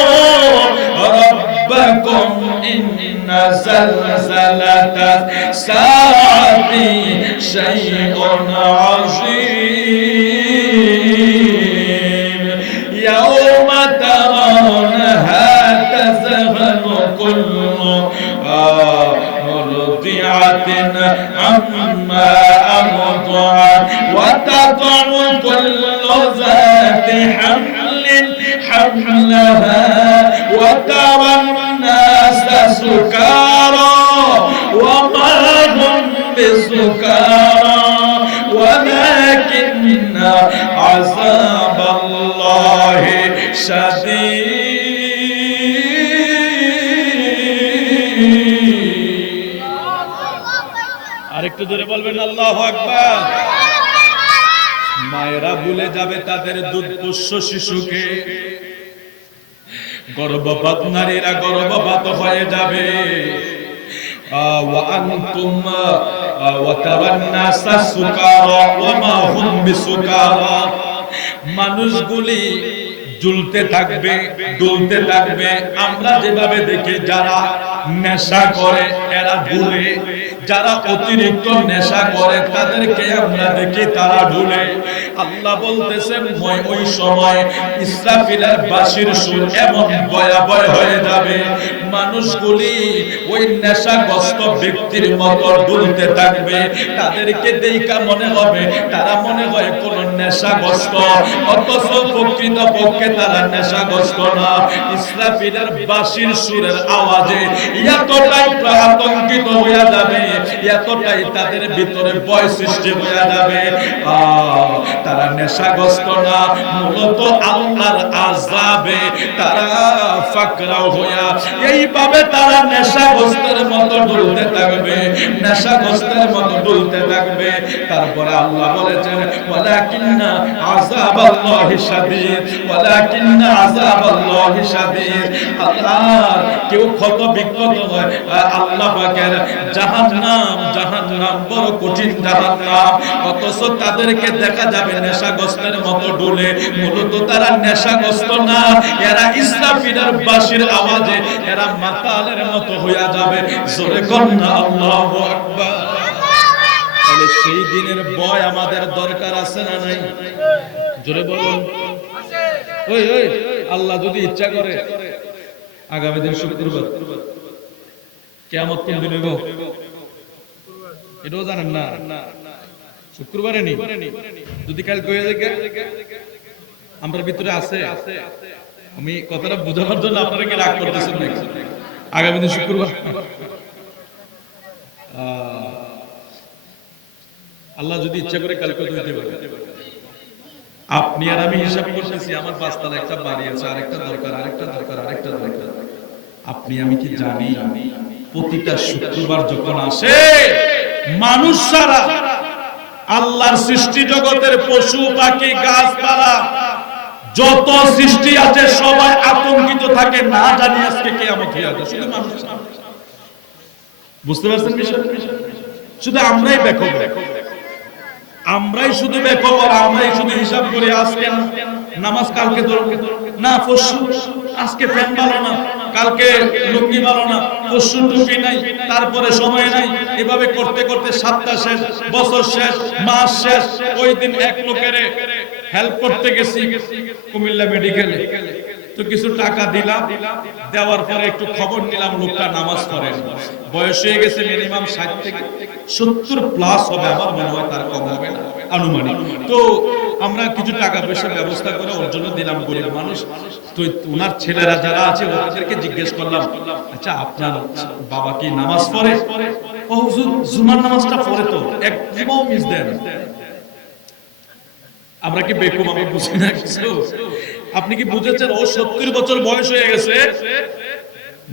রাব্বাকুম ইন্না জালজালাতাস সাআতি শাইউন আযীম ইয়াওমা তারাউনহা তাযহালু কুল্লু মুরদিআতিন আম্মা আরদাআত ওয়া তাদউ কুল্লু যাতি হামলিন হামলাহা ওয়া তারান নাসা সুকারা ওয়া মা হুম বিসুকারা ওয়ালাকিন্না আযাবাল্লাহি শাদীদ। আরেকটু জোরে বলবেন আল্লাহু আকবার। মায়েরা ভুলে যাবে তাদের দুধ পোষ্য শিশুকে, গর্ভপাত নারীরা গর্ভপাত হয়ে যাবে। ওয়া আনতুম ওয়া তারান নাসা সুকারা ওয়া মা হুম বিসুকারা। মানুষগুলি ঝুলতে থাকবে, দুলতে থাকবে। আমরা যেভাবে দেখি যারা নেশা করে এরা ভুলে, যারা অতিরিক্ত নেশা করে তাদেরকে আমরা দেখি তারা ভুলে। আল্লাহ বলতেছেন ওই সময় ইসরাফিলের বাঁশির সুর এমন ভয়াবহ হয়ে যাবে, মানুষগুলি ওই নেশাগ্রস্ত ব্যক্তির মতো দুলতে থাকবে। তাদেরকে দেখা মনে হবে তারা মনে হয় কোন নেশাগ্রস্ত, অথচ প্রকৃত পক্ষে তারা নেশাগ্রস্ত না। ইসরাফিলের বাঁশির সুরের আওয়াজে এতটাই আতঙ্কিত হয়ে যাবে, এতটাই তাদের ভিতরে ভয় সৃষ্টি হয়ে যাবে, তারা নেশাগ্রস্ত না, মূলত আল্লাহর আযাবে তারা ফাকরাও হইয়া এইভাবে তারা নেশাগ্রস্তের মতো ডুলতে থাকবে, নেশাগ্রস্তের মতো ডুলতে থাকবে। তারপরে আল্লাহ বলেছেন ওয়ালাকিন্না আযাবাল্লাহি শাদীদ, ওয়ালাকিন্না আযাবাল্লাহি শাদীদ। আল্লাহ কেউ ক্ষত বিক্ষত হয়, আল্লাহ পাকের জাহান্নাম, জাহান্নাম বড় কঠিন জাহান্নাম, অথচ তাদেরকে দেখা যাবে নেশাগ্রস্তের মতো ডুলে। মূলত তারা নেশাগ্রস্ত না, এরা ইসরাফিলের বাঁশির আওয়াজে এরা মাতালের মতো হইয়া যাবে। জোরে কন্না আল্লাহু আকবার। তাহলে সেই দিনের ভয় আমাদের দরকার আছে না নাই? জোরে বলুন। ওই ওই আল্লাহ যদি ইচ্ছা করে আগামী দিন শুক্রবার কিয়ামত কোন দিন হইব এটাও জানেন না? শুক্রবারে নি, যদি কাল কইয়া দেখে আমার ভিতরে আছে, আমি কথাটা বুঝাবার জন্য আপনারা কি রাগ করতেছেন নাকি? আগামী দিন শুক্রবার আল্লাহ যদি ইচ্ছা করে কালকে হইতে পারে। আপনি আর আমি হিসাব করতেছি আমার 5 তলা একটা বাড়ি আছে, আরেকটা দরকার, আরেকটা দরকার, আরেকটা দরকার। আপনি আমি কি জানি প্রতিটা শুক্রবার যখন আসে মানুষ সারা আল্লাহর সৃষ্টি জগতের পশু পাখি গাছপালা যত সৃষ্টি আছে সবাই আতঙ্কিত থাকে, না জানি আজকে কিয়ামত হয়ে যাবে। শুধু মানুষ, বুঝতে পারছেন বিষয়? শুধু আমরাই বেখবর, আমরাই শুধু বেখবর, আমরাই শুধু হিসাব করে আজকে নামাজ কালকে ধরবে না, পরশু আজকে ফ্যান ভালো না, কালকে লুঙ্গি ভালো না, পরশু টুপি নাই, তারপরে সময় নাই। এভাবে করতে করতে সপ্তাহ শেষ, বছর শেষ, মাস শেষ। ওই দিন এক লোকের হেল্প করতে গেছি কুমিল্লা মেডিকেলে, তো কিছু টাকা দিলাম, দেওয়ার পরে একটু খবর নিলাম লোকটা নামাজ পড়ে, বয়স হয়ে গেছে মিনিমাম 60 থেকে 70 প্লাস হবে, আমার মনে হয় তার কম হবে না আনুমানিক। তো আমরা কিছু টাকা পয়সার ব্যবস্থা করে ওর জন্য দিলাম, গরিব মানুষ। তো ওনার ছেলেরা যারা আছে ওদেরকে জিজ্ঞেস করলাম, আচ্ছা আপনার বাবা কি নামাজ পড়ে? ও হুজুর জুমার নামাজটা পড়ে, তো এক জুমাও মিস দেন। আমরা কি বেকুব? আমি বুঝি না কিছু। আপনি কি বুঝেছেন ও 70 বছর বয়স হয়ে গেছে,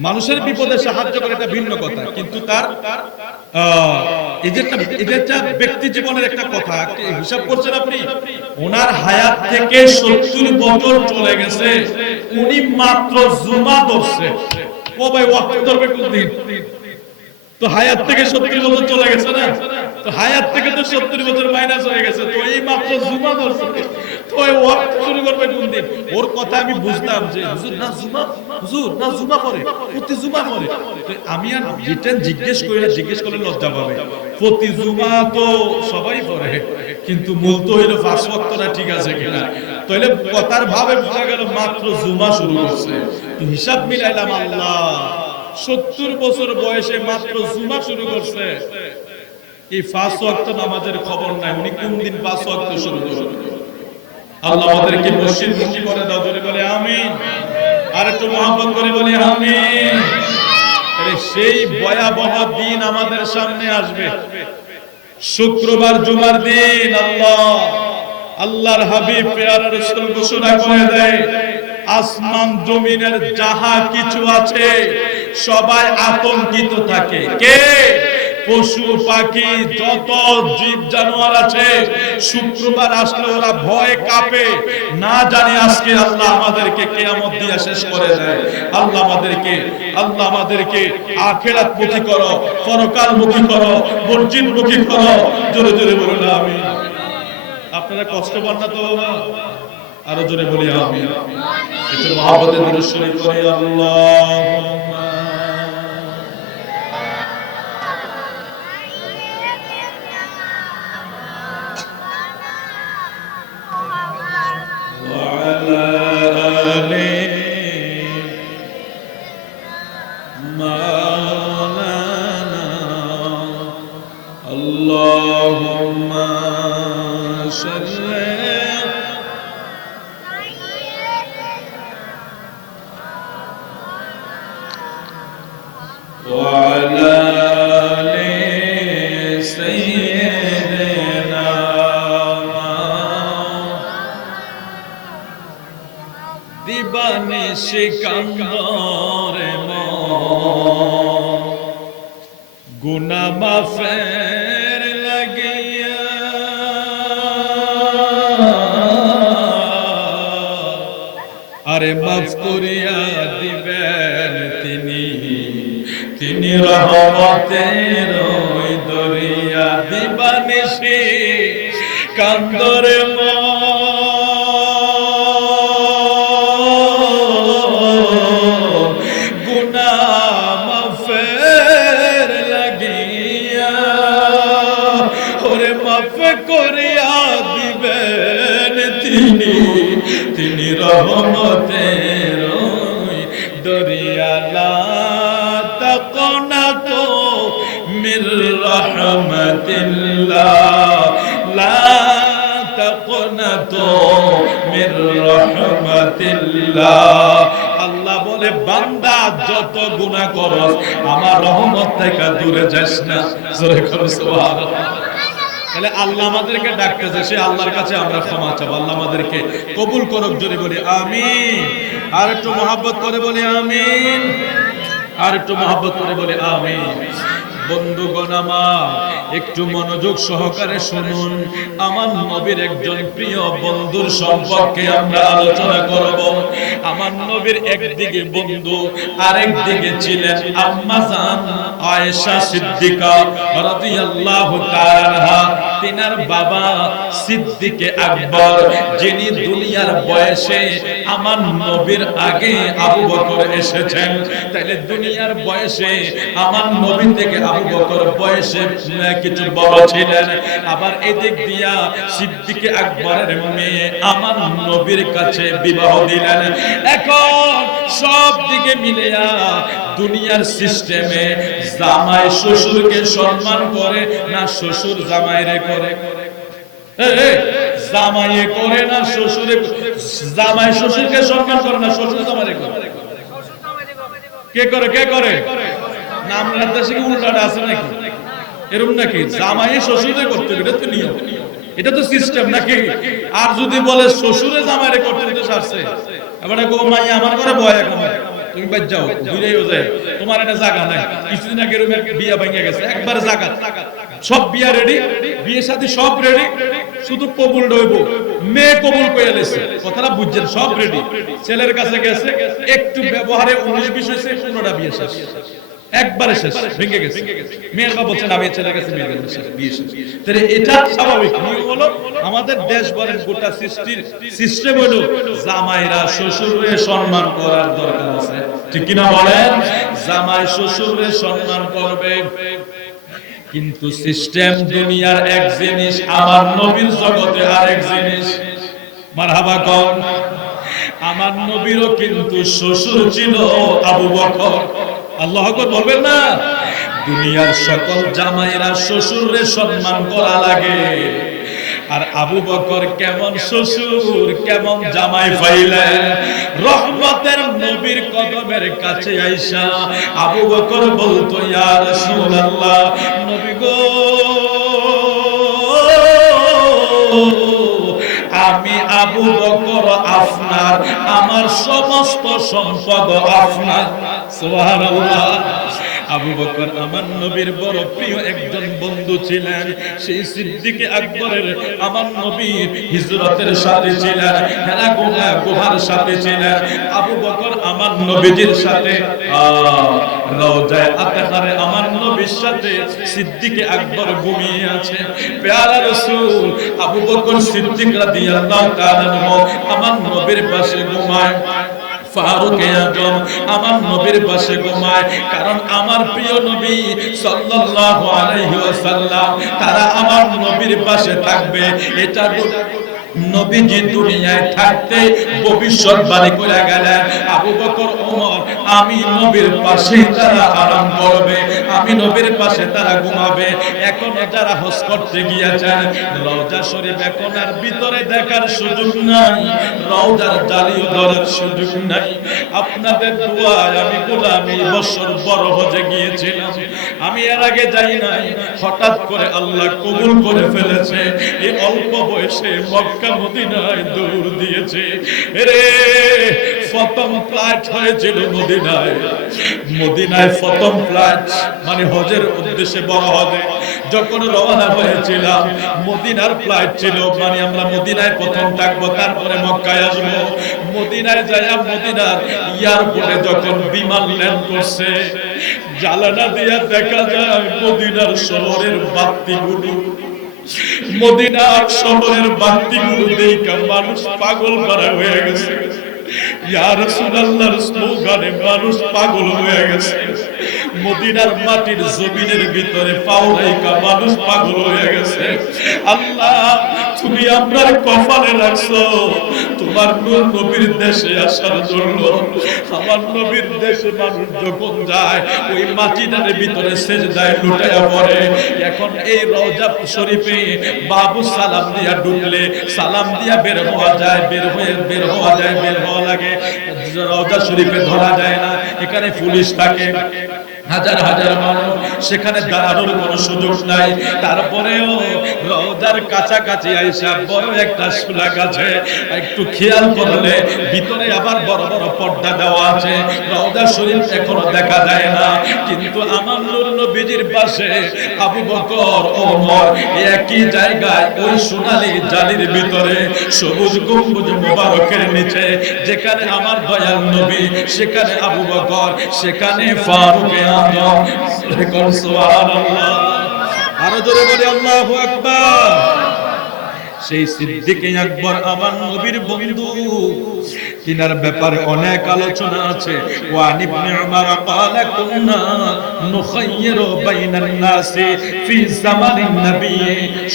মানুষের বিপদে সাহায্য করে, এটা ভিন্ন কথা, কিন্তু তার এটা ব্যক্তি জীবনের একটা কথা। হিসাব করছেন আপনি, ওনার হায়াত থেকে 70 বছর চলে গেছে, উনি মাত্র জুমা ধরছে। ও ভাই ওয়াক্ত ধরবে কোন দিন? তো হায়াত থেকে 70 বছর চলে গেছে না, তো হায়াত থেকে তো 70 বছর মাইনাস হয়ে গেছে, তো এই মাত্র জুমা ধরছে, তো ওই ওয়াক্ত শুরু করবে কোন দিন? ওর কথা আমি বুঝতাম যে হুজুর না জুমা, হুজুর না জুমা পড়ে, প্রতি জুমা পড়ে। তো আমি আর রিটার্ন জিজ্ঞেস করি না, জিজ্ঞেস করলে লজ্জা পাবে। প্রতি জুমা তো সবাই পড়ে, কিন্তু মূল তো হইলো 5 ওয়াক্তটা ঠিক আছে কিনা। তাহলে কথার ভাবে বোঝা গেল মাত্র জুমা শুরু করছে। তো হিসাব মিলাইলাম, আল্লাহ 70 বছর বয়সে মাত্র জুমা শুরু করছে। এই 5 ওয়াক্ত নামাজের খবর নাই, উনি কোন দিন 5 ওয়াক্ত শুরু করবে? আল্লাহ আমাদেরকে নসিবমুখী করে দাও, জোরে বলে আমিন। আর একটু মহব্বত করে বলি আমিন। আরে সেই ভয়াবহ দিন আমাদের সামনে আসবে, শুক্রবার জুমার দিন। আল্লাহর হাবিব পেয়ারা রাসূল ঘোষণা করে দেয়, আসমান জমিনের যাহা কিছু আছে সবাই আতঙ্কিত থাকে। কে? পশু পাখি যত জীব জানোয়ার আছে, শুক্রবার আসলে ওরা ভয় কাঁপে, না জানি আজকে আল্লাহ আমাদেরকে কিয়ামত দিয়ে শেষ করে দেয়। আল্লাহ আমাদেরকে আখিরাত মুখী করো, পরকাল মুখী করো, মসজিদ মুখী করো। জোরে জোরে বলুন আমিন। আপনারা কষ্ট পান না তো বাবা? আরো জোরে বলি আমিন। একটু মহব্বতে দরুদ শরীফ পড়ি। আল্লাহুম্মা দিবানিশি কান্দরে গুনাহ মাফের লাগিয়া আরে মাফ করিয়া দিবেন তিনি রহমতের ওই দরিয়া দিবানিশি কান্দরে তিনি রহমতের দরিয়া লা তাকনাতু মির রাহমাতিল্লাহ লা তাকনাতু মির রাহমাতিল্লাহ আল্লাহ বলে বান্দা যত গুনাহ করস আমার রহমত থেকে দূরে যাস না জোরে করে সুবহানাল্লাহ তাহলে আল্লাহ আমাদেরকে ডাকতেছে সে আল্লাহর কাছে আমরা ক্ষমা চাবো আল্লাহ আমাদেরকে কবুল করুক জোরে বলি আমিন আর একটু মহব্বত করে বলি আমিন আর একটু মহব্বত করে বলি আমিন বন্ধুগণ আমার একটু মনোযোগ সহকারে শুনুন আমার নবীর একজন প্রিয় বন্ধুর সম্পর্কে আমরা আলোচনা করব আমার নবীর একদিকে বন্ধু আরেকদিকে ছিলেন আম্মা জান আয়েশা সিদ্দিকা রাদিয়াল্লাহু তাআলা আনহা তিনার বাবা সিদ্দিকে আকবর যিনি দুনিয়ার বয়সে আমার নবীর আগে আবু বকর এসেছেন তাইলে দুনিয়ার বয়সে আমার নবী থেকে আবু বকর বয়সে কিছু বড় ছিলেন আবার এদিক দিয়া সিদ্দিকে আকবরের মেয়ে আমার নবীর কাছে বিবাহ দিলেন এখন সব দিকে মিলিয়া দুনিয়ার সিস্টেমে জামাই শ্বশুরকে সম্মান করে না শ্বশুর জামাইরে করে জামাইয়ে করে না শ্বশুরে জামাই শ্বশুরকে সম্মান করে না শ্বশুর জামাইরে করে কে করে না আমরা দেশে কি উল্টাটা আছে নাকি এরকম নাকি জামাই শ্বশুরে করতে এটা তো নিয়ম এটা তো সিস্টেম নাকি আর যদি বলে শ্বশুরে জামাইরে করতে দিতে সারছে এবারে গো মাই আমার ঘরে বয় এখন তুমি বাদ যাও ঘুরেও যায় তোমার এটা জায়গা নাই কিছুদিন আগে রুমের বিয়া ভেঙে গেছে একবার জায়গা সব বিয়া রেডি বিয়ের সাথে সব রেডি শুধু কবুল হইব মেয়ে কবুল কইয়া লেছে কথাটা বুঝছেন সব রেডি ছেলের কাছে গেছে একটু ব্যবহারে 19-20 হইছে 15টা বিয়ে শেষ একবারে শেষ ভেঙে গেছে মেয়ের বাবা বলছেন আমি ছেলের কাছে বিয়ে করব বিয়ে শেষ তাহলে এটা স্বাভাবিক নিয়ম হলো আমাদের দেশ বলেন গোটা সৃষ্টির সিস্টেম হলো জামাইরা শ্বশুররে সম্মান করার দরকার আছে ঠিক কি না বলেন জামাই শ্বশুররে সম্মান করবে কিন্তু সিস্টেম দুনিয়ার এক জিনিস আমার নবীর জগতে আরেক জিনিস মারহাবা কোন আমার নবীরও কিন্তু শ্বশুর ছিল আবু বকর আল্লাহু আকবার বলবেন না দুনিয়ার সকল জামাইরা শ্বশুররে সম্মান করা লাগে আর আবু বকর কেমন শ্বশুর কেমন জামাই পাইলেন রহমতের নবীর কদমের কাছে আইসা আবু বকর বলতো ইয়া রাসূলুল্লাহ নবী গো আমি আবু বকর আপনার আমার সমস্ত সম্পদ আপনার সুবহানাল্লাহ আবু বকর আমার নবীর বড় প্রিয় একজন বন্ধু ছিলেন সেই সিদ্দিকে আকবরের আমার নবীর হিজরতের সাথে ছিলেন হেরা গুহার সাথে ছিলেন আবু বকর আমার নবীজির সাথে রওজায়ে আতহারে আমার নবীর সাথে সিদ্দিকে আকবর ঘুমিয়ে আছে প্যারা রাসূল আবু বকর সিদ্দিক রাদিয়াল্লাহু তাআলা আমার নবীর পাশে ঘুমায় ফারুক আজম আমার নবীর পাশে ঘুমায় কারণ আমার প্রিয় নবী সাল্লাল্লাহু আলাইহি ওয়াসাল্লাম তারা আমার নবীর পাশে থাকবে এটা নবীজি দুনিয়ায় থাকতে ভবিষ্যৎবাণী করে গেলেন আবু বকর ওমর আমি নবীর পাশে তারা আরাম করবে আমি নবীর পাশে তারা ঘুমাবে এখন যারা হজ করতে গিয়েছেন রওজা শরীফ এখন আর ভিতরে দেখার সুযোগ নাই রওজার জালিও ধরার সুযোগ নাই আপনাদের দোয়ায় আমি গোলামি বছর বড় হজে গিয়েছিলাম আমি এর আগে যাই নাই, হঠাৎ করে আল্লাহ কবুল করে ফেলেছে। এই অল্প বয়সে মক্কা মদিনায় দৌড় দিয়েছে রে। প্রথম ফ্লাইট হয়েছিল মদিনায়। মদিনায় প্রথম ফ্লাইট মানে হজের উদ্দেশ্যে, বড় হজে যখন রওনা হয়েছিলাম, মদিনার ফ্লাইট ছিল, মানে আমরা মদিনায় প্রথম থাকবো, তারপরে মক্কায় আসবো। মদিনায় যাইয়া মদিনার এয়ারপোর্টে যখন বিমান ল্যান্ড করছে, জানালা দিয়া দেখা যায় মদিনার শহরের বাতিগুলো, মদিনার শহরের বাতিগুলো দেখে মানুষ পাগল করা হয়ে গেছে। ইয়া রাসূলুল্লাহর স্লোগানে মানুষ পাগল হয়ে গেছে। মদিনার মাটির জমিনের ভিতরে পাও রাইখা মানুষ পাগল হয়ে গেছে। আল্লাহ, তুমি আপনার কপালে রাখছো তোমার নূর নবীর দেশে আসার জন্য। আমার নবীর দেশে মানুষ যখন যায় ওই মাটিটার ভিতরে সেজদায় লুটায়া পড়ে। এখন এই রওজা শরীফে বাবু সালাম দিয়া ঢুকলে সালাম দিয়া বের হওয়া যায়, বের হওয়া লাগে। রওজা শরীফে ধরা যায় না, এখানে পুলিশ থাকে, হাজার হাজার মানুষ, সেখানে দাঁড়ানোর কোনো সুযোগ নাই। তারপরেও রওজার কাছাকাছি আইসা বড় একটা শুলা গাছে একটু খেয়াল করলে ভিতরে আবার বড় বড় পর্দা দেওয়া আছে। রওজা শরীফ এখনো দেখা যায় না, কিন্তু আমার নূর নবীজির পাশে আবু বকর, ওমর একই জায়গায় ওই সোনালী জালির ভিতরে সবুজ গম্বুজ মুবারকের নিচে, যেখানে আমার দয়াল নবী, সেখানে আবু বকর, সেখানে ফারুক আজম। সুবহানাল্লাহ, আরো জোরে বলি আল্লাহু আকবার। সেই সিদ্দিক আকবর আমার নবীর বন্ধু, তিনার ব্যাপারে অনেক আলোচনা আছে। ওয়ান ইবনে উমর قال كنا نخير بين الناس في زمن النبي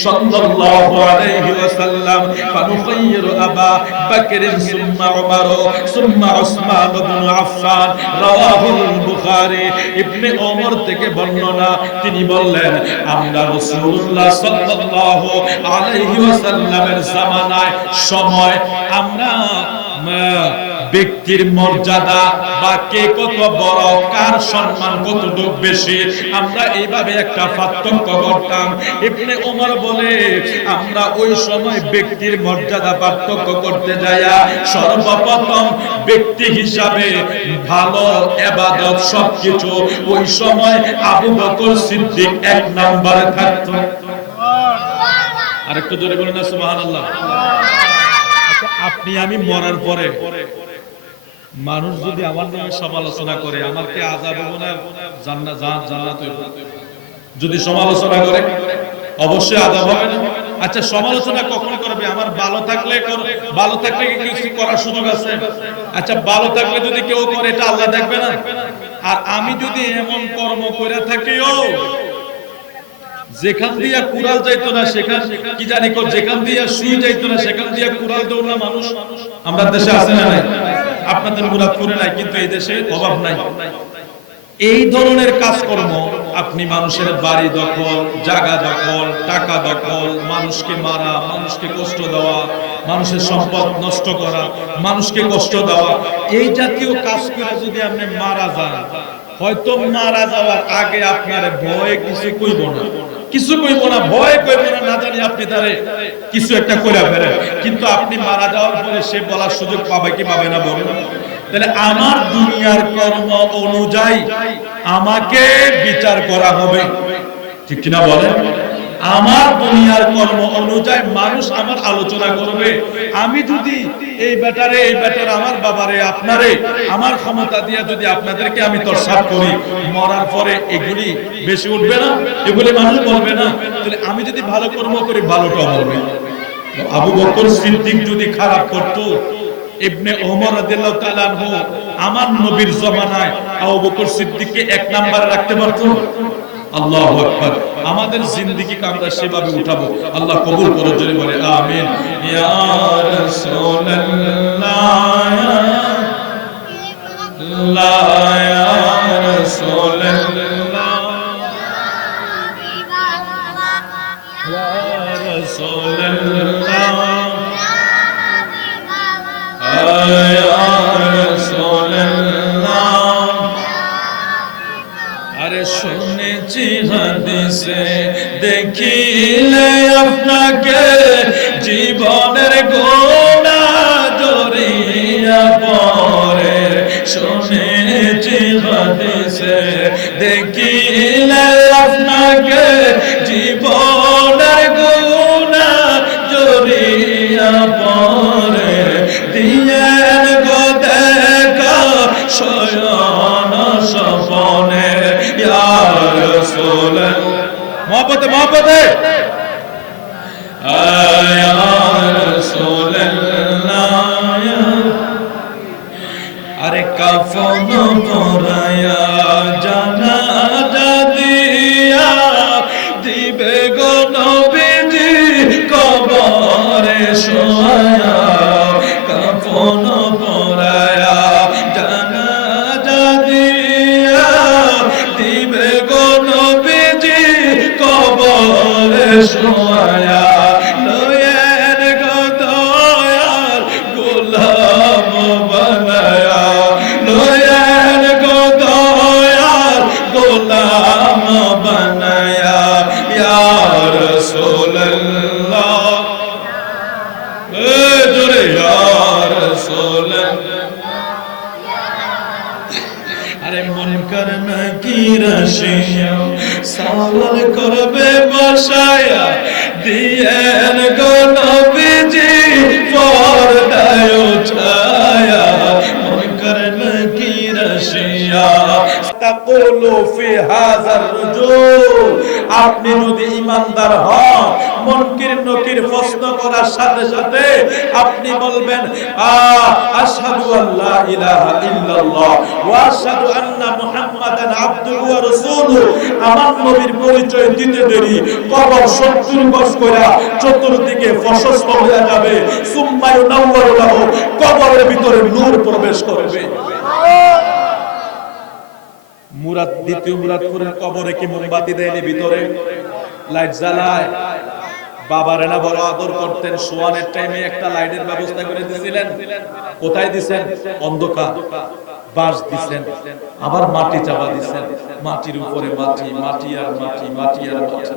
صلى الله عليه وسلم فنخير ابا بكر ثم عمر ثم عثمان بن عفان رواه البخاري। ইবনে ওমর থেকে বর্ণনা, তিনি বললেন আমরা রাসূলুল্লাহ সাল্লাল্লাহু আলাইহি ওয়াসাল্লামের জামানায় সময় আমরা ব্যক্তির মর্যাদা বা কে কত বড়, কার সম্মান কতটুকু বেশি, আমরা এইভাবে একটা পার্থক্য করতাম। ইবনে ওমর বলে আমরা ওই সময় ব্যক্তির মর্যাদা পার্থক্য করতে যাইয়া সর্বপ্রথম ব্যক্তি হিসাবে ভালো ইবাদত সবকিছু ওই সময় আবু বকর সিদ্দিক এক নম্বরে থাকতো। আরেকটু জোরে বলেন না সুবহানাল্লাহ। আপনি আমি মরার পরে মানুষ যদি আমার নামে সমালোচনা করে, আমার কি আযাব হবে না জান্নাত হইব? যদি সমালোচনা করে অবশ্যই আযাব হবে না। আচ্ছা, সমালোচনা কখন করবে? আমার ভালো থাকলে কি কিছু করার সুযোগ আছে? আচ্ছা, ভালো থাকলে যদি কেউ করে, এটা আল্লাহ দেখবে না? আর আমি যদি এমন কর্ম করে থাকিও যেখান দিয়া কুড়াল যাইতো না, সেখান কি জানি যেখান দিয়া সুই যাইতো না, সেখান দিয়া কুড়াল দেও না মানুষ। আমরা দেশে আছে না নাই? আপনাদের মুরাদপুরে নাই, কিন্তু এই দেশে অভাব নাই। এই ধরনের কাজকর্ম, আপনি মানুষের বাড়ি দখল, জায়গা দখল, টাকা দখল, মানুষকে মারা, মানুষকে কষ্ট দেওয়া, মানুষের সম্পদ নষ্ট করা, মানুষকে কষ্ট দেওয়া, এই জাতীয় কাজ করে যদি আপনি মারা যান, হয়তো মারা যাওয়ার আগে আপনার ভয় কিছু কইব না, ভয় কইব না, না জানি আপনি তারে কিছু একটা করে ফেলেন, কিন্তু আপনি মারা যাওয়ার পরে সে বলার সুযোগ পাবে কি পাবে না বলুন? তাহলে আমার দুনিয়ার কর্ম অনুযায়ী আমাকে বিচার করা হবে, ঠিক কিনা বলেন? আমার দুনিয়ার কর্ম অনুযায়ী মানুষ আমার আলোচনা করবে। আমি যদি এই বেটার আমার বাবারে, আপনারে, আমার ক্ষমতা দিয়ে যদি আপনাদেরকে আমি তরসাদ করি, মরার পরে এগুলি বেশি উঠবে না? এগুলি মানুষ বলবে না? তাহলে আমি যদি ভালো কর্ম করি, ভালোটা বলবে। আবু বকর সিদ্দিক যদি খারাপ করতো, ইবনে ওমর রাদিয়াল্লাহু তাআলা আনহু আমার নবীর জামানায় আবু বকর সিদ্দিককে এক নম্বরে রাখতে পারতো? আল্লাহু আকবার। আমাদের জিন্দেগিকে আমরা সেভাবে উঠাবো। আল্লাহ কবুল করুন, জোরে বলে আমিন। ইয়া রাসূলুল্লাহ ইয়া রাসূলুল্লাহ ইয়া রাসূলুল্লাহ ইয়া রাসূলুল্লাহ। আরে শুনেছি হাদিসে দেখিলে আপনাকে জীবনের গোনা জড়িয়া পড়ে শুনেছি হাদিসে দেখিলে আপনাকে জীবনের গোনা জড়িয়া পড়ে দিয়েন গো দেখা শয়ন স্বপনে ইয়া রাসূলুল্লাহ মহব্বতে মহব্বতে ইয়া রাসূলুল্লাহ আরে কাফন পরায়া জানাজা দিয়া দিবে গো নবীজি কবরে শোয়া কাফন পরায়া জানাজা দিয়া দিবে গো নবীজি কবরে শোয়া লয়ের গো দয়াল গোলাম বানায়া লয়ের গো দয়াল গোলাম বানায়া ইয়া রাসূলুল্লাহ জোরে ইয়া রাসূলুল্লাহ আরে মুনকার নাকির আসিয়া সওয়াল করবে বসায়া দিয়েন গো নবীজি পর্দায় ছায়া মুনকার নাকির আসিয়া তাকুলু ফি হাযার রুজুল আপনি যদি ঈমানদার হন মুনকির নকির প্রশ্ন করার সাথে সাথে আপনি বলবেন আশহাদু আল্লা ইলাহা ইল্লাল্লাহ ওয়া আশহাদু আন্না মুহাম্মাদান আবদুহু ওয়া রাসূলুহু আমার নবীর পরিচয় দিতে দেরি কবর 70 গজ কইরা চতুর্দিকে প্রশস্ত হয়ে যাবে সুম্মা ইউনাওয়ারু লাহু কবরের ভিতরে নূর প্রবেশ করবে মুরাদ দ্বিতীয় মুরাদপুরের কবরে কি মোমবাতি দেয়নি ভিতরে লাইট জ্বালায় বাবারে না বড় আদর করতেন সোয়ানের টাইমে একটা লাইটের ব্যবস্থা করে দিয়েছিলেন কোথায় দিবেন অন্ধকার বাঁশ দিবেন আবার মাটি চাপা দিবেন মাটির উপরে মাটি মাটি আর মাটি মাটি আর মাটি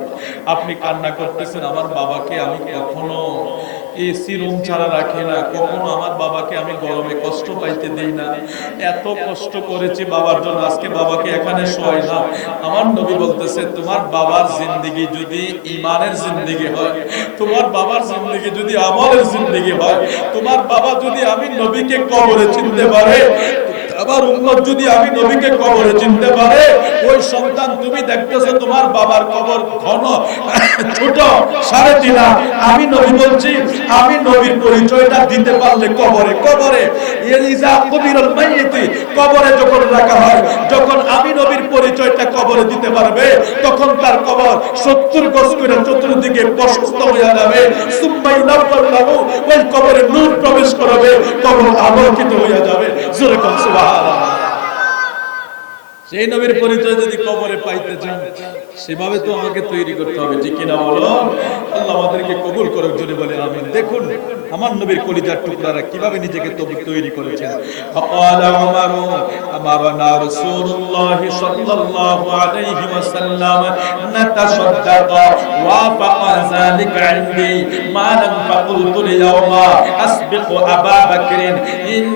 আপনি কান্না করতেছেন আমার বাবাকে আমি কখনো এসি রুম ছাড়া রাখি না কখনো আমার বাবাকে আমি গরমে কষ্ট পাইতে দেই না এত কষ্ট করেছি বাবার জন্য আজকে বাবাকে এখানে শোয় না আমার নবী বলতেছে তোমার বাবার জিন্দেগি যদি ঈমানের জিন্দেগি হয় তোমার বাবার জিন্দেগি যদি আমলের জিন্দেগি হয় তোমার বাবা যদি আমি নবীকে কবরে চিনতে পারে আবার উম্মত যদি আমি নবীকে কবরে চিনতে পারে ওই সন্তান তুমি দেখতেছো তোমার বাবার কবর ঘন ছোট 3.5 আমি নবী বলছি আমি নবীর পরিচয়টা দিতে পারলে কবরে কবরে ইজা কবিরুল মাইয়িতি কবরে যখন রাখা হয় যখন আমি নবীর পরিচয়টা কবরে দিতে পারবে তখন তার কবর 70 গজ করে চতুর্দিকে প্রশস্ত হয়ে যাবে সুম্মা ইউনাওয়ারু লাহু ওই কবরে নূর প্রবেশ করবে কবর আলোকিত হয়ে যাবে জোরে কোন সুবহানাল্লাহ সেই নবীর পরিচয় যদি কবরে পাইতে চান সেভাবে তো আমাকে তৈরি করতে হবে ঠিক কি না বলো আল্লাহ আমাদেরকে কবুল করুক জোরে বলে আমিন দেখুন আমার নবীর কলিজার টুকরারা কিভাবে নিজেকে তৈরি করেছেন ফাকালা উমারু আমারনা রাসূলুল্লাহ সাল্লাল্লাহু আলাইহি ওয়াসাল্লাম নাতাসাদদাকা ওয়া ফাকা যালিকা ইনদি মা লাম ফাকুলতু লিয়াওমা আসবিকু আবা বকরিন ইন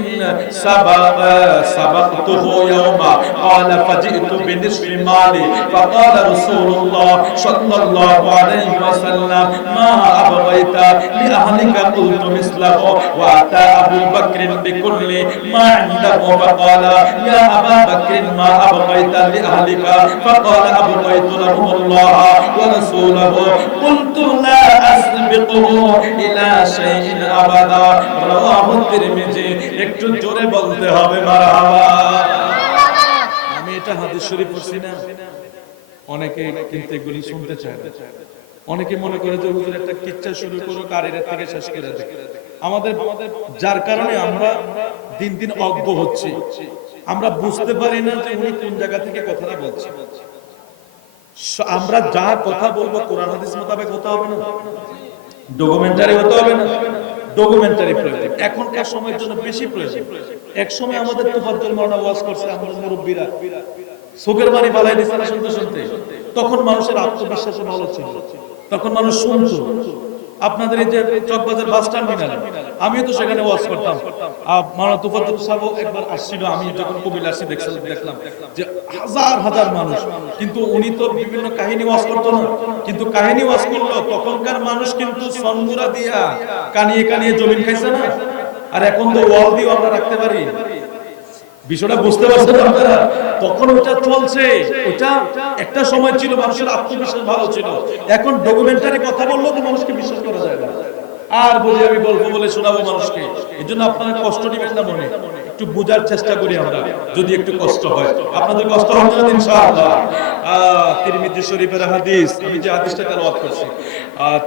সাবাকতুহু ইয়াওমা قال فجئت بنصف مالي فقال رسول الله صلى الله عليه وسلم ما أبغيت لأهلك قلت مثله وأتى أبو بكر بكل ما عنده فقال يا أبا بكر ما أبغيت لأهلك فقال أبغيت لهم الله ورسوله قلت لا أسبقه إلى شيء أبدا رواه الترمذي একটু জোরে বলতে হবে মারহাবা এটা হাদিস শরীফ পড়ছি না অনেকে কিন্তু এগুলি শুনতে চায় না অনেকে মনে করে যে হুজুর একটা কিচ্ছা শুরু করো কারিরা থেকে শেষ করে দেয় আমাদের যার কারণে আমরা দিন দিন অজ্ঞ হচ্ছি আমরা বুঝতে পারি না যে উনি কোন জায়গা থেকে কথাটা বলছেন আমরা যা কথা বলবো কোরআন হাদিস মোতাবেক হতে হবে না ডকুমেন্টারি হতে হবে না ডকুমেন্টারি প্রয়োজন এখনকার সময়ের জন্য বেশি প্রয়োজন এক সময় আমাদের তোফাজ্জল মাওলানা ওয়াজ করছে আমাদের মুরব্বীরা চোখের পানি ফালাই দিছে না শুনতে শুনতে তখন মানুষের আত্মবিশ্বাস ভালো ছিল, তখন মানুষ শুনতো। আপনাদের এই যে চকবাজার বাস টার্মিনাল, আমিও তো সেখানে ওয়াজ করতাম। মাওলানা তুফাজ্জল সাহেব একবার আসছিল, আমি যখন কবির আসছি দেখলাম যে হাজার হাজার মানুষ, কিন্তু উনি তো বিভিন্ন কাহিনী ওয়াজ করতো না, কিন্তু কাহিনী ওয়াজ করলো তখনকার মানুষ কিন্তু সনগুরা দিয়া কানিয়ে কানিয়ে জমিন খাইছে না। আর এখন তো ওয়াল দিয়ে আমরা রাখতে পারি। বিষয়টা বুঝতে পারছেন আপনারা? তখন ওটা চলছে, ওটা একটা সময় ছিল মানুষের আত্মবিশ্বাস ভালো ছিল। এখন ডকুমেন্টারি কথা বললেও তো মানুষকে বিশ্বাস করা যায় না। আর বলি আমি গল্প বলে শোনাবো মানুষকে, এই জন্য আপনারা কষ্ট নেবেন না, মনে একটু বোঝার চেষ্টা করি আমরা, যদি একটু কষ্ট হয়। আপনাদের কষ্ট হবে না ইনশাআল্লাহ। তিরমিজি শরীফের হাদিস, আমি যে হাদিসটা তেলাওয়াত করছি,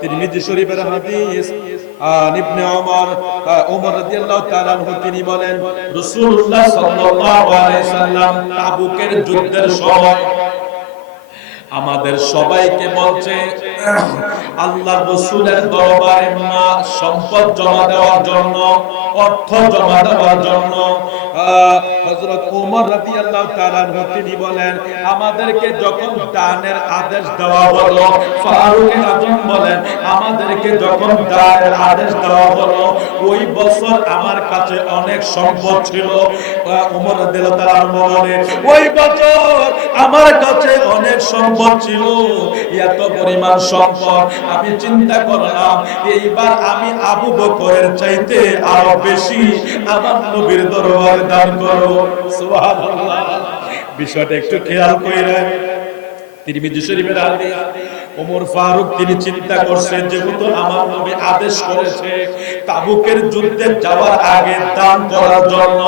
তিরমিজি শরীফের হাদিস, ইবনে ওমর রাদিয়াল্লাহু তাআলা আনহু তিনি বলেন, রাসূলুল্লাহ সাল্লাল্লাহু আলাইহি সাল্লাম তাবুকের যুদ্ধের সময় আমাদের সবাইকে বলছে আল্লাহর রাসূলের দরবারে সম্পদ জমা দেওয়ার জন্য, অর্থ জমা দেওয়ার জন্য। হযরত ওমর রাদিয়াল্লাহু তাআলা আনহু তিনি বলেন, আমাদেরকে যখন দানের আদেশ দেওয়া হলো, ফারুক আযম বলেন, আমাদেরকে যখন দানের আদেশ দেওয়া হলো, ওই বছর আমার কাছে অনেক সম্পদ ছিল। ওমর রাদিয়াল্লাহু তাআলা আনহু বলেন, ওই বছর আমার কাছে অনেক সম্পদ ছিল, এত পরিমাণ সম্পদ আমি চিন্তা করলাম এইবার আমি আবু বকরের চাইতে আরো বেশি আমার নবীর দরবারে দান করব। সুবহানাল্লাহ। বিষয়টা একটু খেয়াল কইরা, তিরমিজি শরীফের হাদিস, ওমর ফারুক তিনি চিন্তা করছেন যেহেতু আমার নবী আদেশ করেছে তাবুকের যুদ্ধে যাওয়ার আগে দান করার জন্য,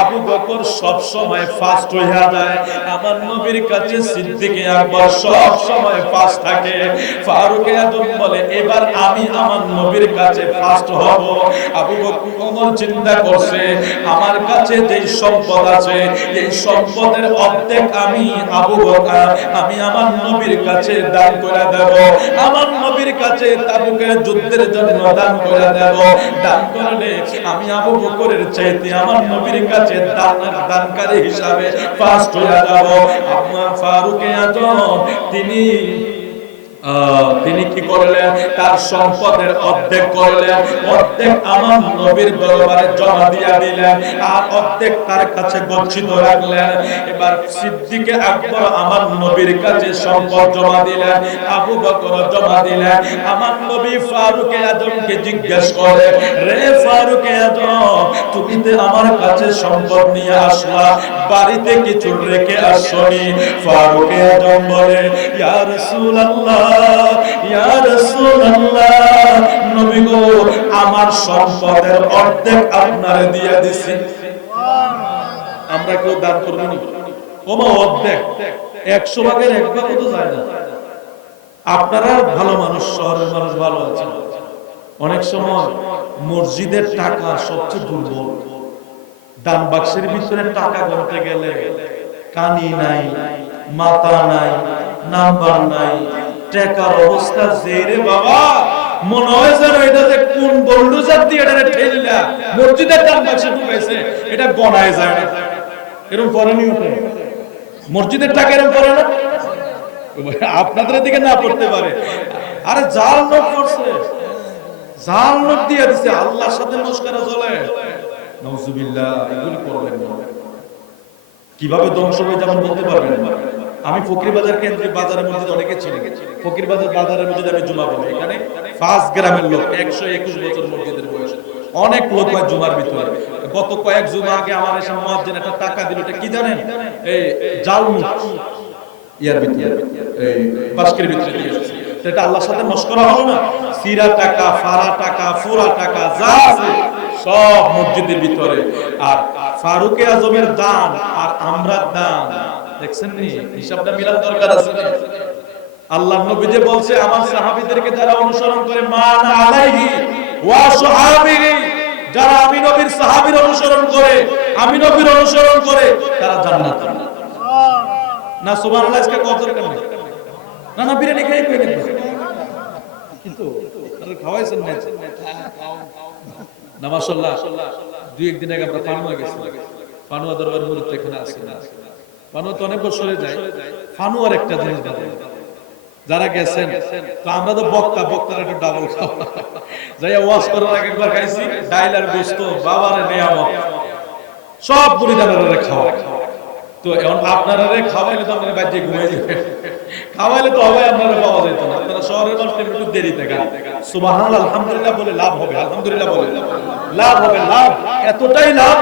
আবু বকর সব সময় ফার্স্ট হয়ে যায়, আমার নবীর কাছে সিদ্দিকে আকবর সব সময় ফার্স্ট থাকে। ফারুক আযম বলে এবার আমি আমার নবীর কাছে ফার্স্ট হব। আবু বকর ওমর চিন্তা করছে আমার কাছে যেই সম্পদ আছে এই সম্পদের অর্ধেক আমি আবু বকর আমি আমার নবীর কাছে দান করে দেব, আমার নবীর কাছে তাবুকের যুদ্ধের জন্য দান করে দেব। দান করলে আমি আবু বকরের চাইতে আমার নবীর কাছে দানকারী হিসাবে ফার্স্ট হয়ে যাব। আপনার ফারুক আযম তিনি কি করলেন, তার সম্পদের অর্ধেক করলেন, অর্ধেক আমার নবীর দরবারে জমা দিয়ে দিলেন, আর অর্ধেক তার কাছে গচ্ছিত রাখলেন। এবার সিদ্দিকে আকবর আমার নবীর কাছে সম্পদ জমা দিলেন, আবু বকর জমা দিলেন। আমার নবী ফারুক আযমকে জিজ্ঞেস করে, রে ফারুক আযম, তুমি তো আমার কাছে সম্পদ নিয়ে আসলা, বাড়িতে কিছু রেখে আসনি? ফারুক আযম বলে, ইয়া রাসূলুল্লাহ, ইয়া রাসূলুল্লাহ, নবী গো আমার সম্পদের অর্ধেক আপনারে দিয়ে দিছি। আমরা কেউ দান করব না, ওমা অর্ধেক 100 ভাগের 1 ভাগও তো যায় না। আপনারা ভালো মানুষ, শহরের মানুষ ভালো আছেন, অনেক সময় মসজিদের টাকা সবচেয়ে দুর্বল। দান বাক্সের ভিতরে টাকা গুনতে গেলে কানি নাই, মাথা নাই, নাম্বার নাই, টাকার অবস্থা যেরে বাবা মনে হয় যেন এটা যে কোন বুলডোজার দিয়ে এটা ঠেললা মসজিদের দান বাক্সে ঢুকাইছে, এটা গণায় যায় না। এরকম করেনি, ওঠে মসজিদের টাকা এরকম করে না, আপনাদের দিকে না পড়তে পারে। আরে জাল নোট করছে, জাল নোট দিয়ে দিছে, আল্লাহর সাথে মস্করা চলে। নাউজুবিল্লাহ, এগুলি করবেন না। কিভাবে ধ্বংস হয়ে যাবেন বলতে পারবেন না। আমি ফকির বাজার কেন্দ্রিক বাজারের মধ্যে অনেকে ছিল, ফকির বাজার বাজারের মধ্যে আমি জুমা পড়ি, এখানে 5 গ্রামের লোক, 121 বছর মসজিদের বয়স, অনেক লোক হয় জুমার ভিতরে। গত কয়েক জুমা আগে আমার এসে মুয়াজ্জিন একটা টাকা দিল, এটা কি জানেন? এই জাল নোট ইয়ার ভিতরে, এই বাস্কের ভিতরে দিয়েছে। এটা আল্লাহর সাথে মস্করা হলো না? সিরা টাকা, ফারা টাকা, ফুরা টাকা যা আছে সব মসজিদের ভিতরে। আর ফারুক আযমের দান আর আমরার দান দেখছেন নি, হিসাবটা মিলার দরকার আছে। আল্লাহর নবী যে বলছে আমার সাহাবীদেরকে যারা অনুসরণ করে, মান আলাইহি ওয়া সাহাবিহি, যারা আমি নবীর সাহাবীর অনুসরণ করে, আমি নবীর অনুসরণ করে, তারা জান্নাতে। না সুবহানাল্লাহ, আজকে কত দরকার নেই। না না, বিরিয়ানি খাই কই নাকি, কিন্তু তারা খাওয়াইছেন না। না মাশাআল্লাহ, 2-1 দিন আগে আমরা পানুয়া গেছি, পানুয়া দরবার মুরিদ এখানে আছে না, পানুয়া তো অনেক বছরে যায়। পানুয়ার একটা জিনিস যারা গেছেন, তো আমরা তো বক্তার একটু ডাবল খাওয়া যাই ওয়াজ করার আগে একবার খাইছি ডাইল আর গোস্ত, বাবারে নিয়ামত, সব পরিদানেরা খাওয়া। তো এখন আপনারা খাওয়াইলে তো আপনারা বাড়িতে ঘুমিয়ে যাবেন, খাওয়াইলে তো হবে আপনারা পাওয়া যেত না। আপনারা শহরের মানুষ একটু দেরিতে খান। সুবহানাল্লাহ, আলহামদুলিল্লাহ বলে লাভ হবে, আলহামদুলিল্লাহ বলে লাভ হবে, লাভ এতটাই লাভ